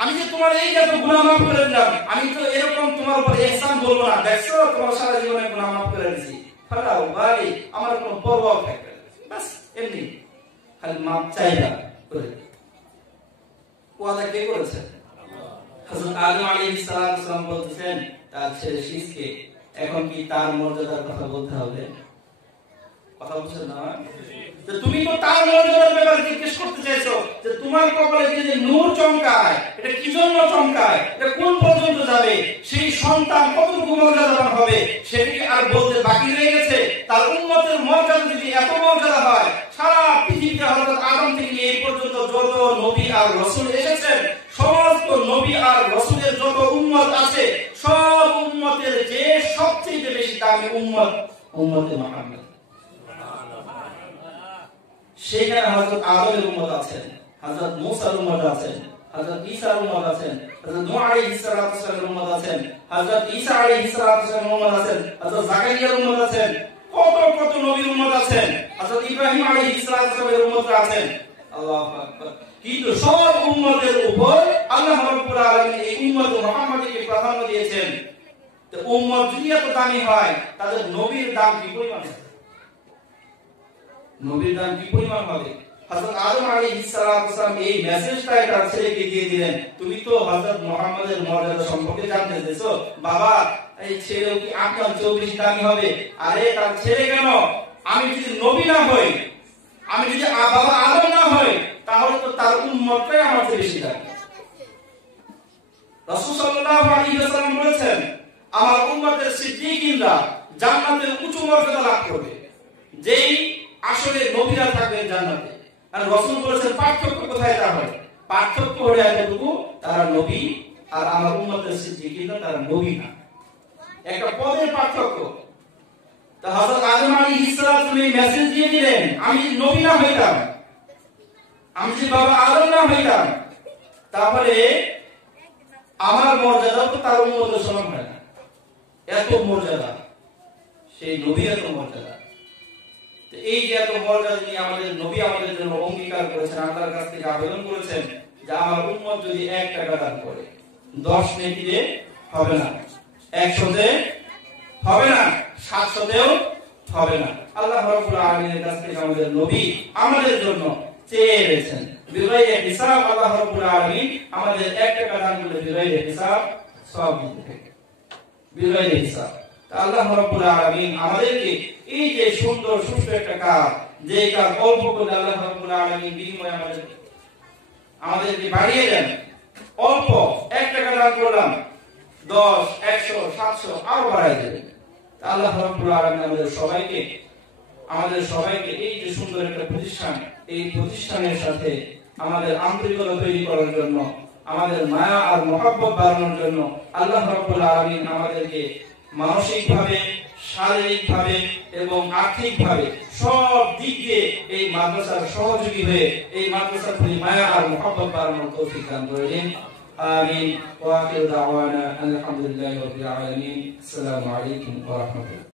আমি যে তোমার এই যত গুনাহ মাফ করে দিলাম, আমি তো এরকম তোমার উপর ইহসান বলবো না, দেখছো তোমার সারা জীবনের গুনাহ মাফ করে দিয়েছি, ফালা উবালি, আমার কোনো পরোয়া থাকবে না, বাস এমনি খালি মাপ চাইবা করে। ওয়াদা কে করেছে? হযরত আদম আলাইহিস সালাম বলতেছেন তার ছেলে শীষকে, এখন কি তার মর্যাদার কথা বলতে হবে? কথা বলছেন না? যে তুমি তো তার মর্যাদার ব্যাপারে জিজ্ঞেস করতে চাইছো, যে তোমার কপালে যে নূর চমকায়, এটা কি জন্য চমকায়, এটা কোন পর্যন্ত যাবে, সেই সন্তান কতটুকু মর্যাদাবান হবে, সেটা কি আর বলতে বাকি রয়ে গেছে? তার উম্মতের মর্যাদা যদি এত মর্যাদা হয়, সারা পৃথিবীতে হযরত আদম থেকে এই পর্যন্ত যত নবী আর রাসূল এসেছেন, সমস্ত নবী আর রাসূলের যত উম্মত আছে, সব উম্মতের যে সবচেয়ে বেশি দামি উম্মত, উম্মতে মুহাম্মদ। সেখানে হযরত আদমের উম্মত আছেন, হযরত মূসার উম্মত আছেন, হযরত ঈসার উম্মত আছেন, হযরত নূহ আলাইহিস সালামের উম্মত আছেন, হযরত ঈসা আলাইহিস সালামের উম্মত আছেন, হযরত যাকারিয়ার উম্মত আছেন, কত কত নবীর উম্মত আছেন, হযরত ইব্রাহিম আলাইহিস সালামের উম্মত আছেন। আল্লাহু আকবার। কিন্তু সব উম্মতের উপর আল্লাহ রাব্বুল আলামিন এই উম্মত মুহাম্মাদকে প্রাধান্য দিয়েছেন। তো উম্মত যদি এত দামি হয়, তাদের নবীর দাম কি পরিমাণ হবে? নবীর দাম কি পরিমাণ হবে? হযরত আদম আলাইহিস সালাম এই মেসেজটা তার ছেলেকে দিয়ে দিলেন, তুমি তো হযরত মুহাম্মাদের মর্যাদা সম্পর্কে জানতে চাইছো, বাবা এই ছেলে কি আপনার 24 দামি হবে? আরে তার ছেলে কেন, আমি যদি নবী না হই, আমি যদি বাবা আদম না হই, তাহলে তো তার উম্মতটাই আমার চেয়ে বেশি দামি। রাসূল সাল্লাল্লাহু আলাইহি ওয়াসাল্লাম বলেছেন, আমার উম্মতের সিদ্দিকীনরা জান্নাতে উঁচু মর্যাদা লাভ করবে, যেই আসলে নবীরা থাকবেন জান্নাতে। আর রাসূল বলেছেন পার্থক্য কোথায় তা হয়? পার্থক্য হলো এতটুকু, তারা নবী আর আমার উম্মতের সিদ্দিকীনরা তারা নবী না, একটা পদের পার্থক্য। তা হযরত আদম আলাইহিস সালাম এই মেসেজ দিয়ে দিলেন, আমি নবী না হইতাম, আমি যদি বাবা আদম না হইতাম, তাহলে আমার মর্যাদা তো তার উম্মতের সমান হয় না। এত মর্যাদা, সেই নবীর এত মর্যাদা। তো এই যে এত মর্যাদা নিয়ে আমাদের নবী আমাদের জন্য অঙ্গীকার করেছেন, আল্লাহর কাছ থেকে আবেদন করেছেন যে আমার উম্মত যদি 1 টাকা দান করে 10 নেকিতে হবে না, 100-তে হবে না, 700-তেও হবে না। আল্লাহ রাব্বুল আলামিনের কাছ থেকে আমাদের নবী আমাদের জন্য চেয়ে রেখেছেন। বিগাইরে হিসাব আল্লাহ রাব্বুল আলামিন আমাদের 1 টাকা দান করলে বিগাইরে হিসাব সওয়াব দিতে থাকে, বিগাইরে হিসাব। আল্লাহ রাব্বুল আলামিন আমাদেরকে এই যে সুন্দর সুষ্ঠু একটা কাজ, যে কাজ অল্প করলে আল্লাহ রাব্বুল আলামিন বিনিময়ে আমাদেরকে বাড়িয়ে দেন। অল্প 1 টাকা দান করলাম, 10, 100, 700 আরো বাড়ায় দেবেন। আল্লাহ রাব্বুল আলামিন আমাদের সবাইকে এই যে সুন্দর একটা প্রতিষ্ঠান, এই প্রতিষ্ঠানের সাথে আমাদের আন্তরিকতা তৈরি করার জন্য, আমাদের মায়া আর মহব্বত বাড়ানোর জন্য আল্লাহ রাব্বুল আলামিন আমাদেরকে মানসিকভাবে, শারীরিকভাবে এবং আর্থিকভাবে সব দিক দিয়ে এই মাদ্রাসার সহযোগী হয়ে এই মাদ্রাসার প্রতি মায়া আর মহব্বত বাড়ানোর তৌফিক দান করেন। আমিন। ওয়া আখিরু দাওয়ানা আলহামদুলিল্লাহি রাব্বিল আলামিন। আসসালামু আলাইকুম ওয়া রাহমাতুল্লাহ।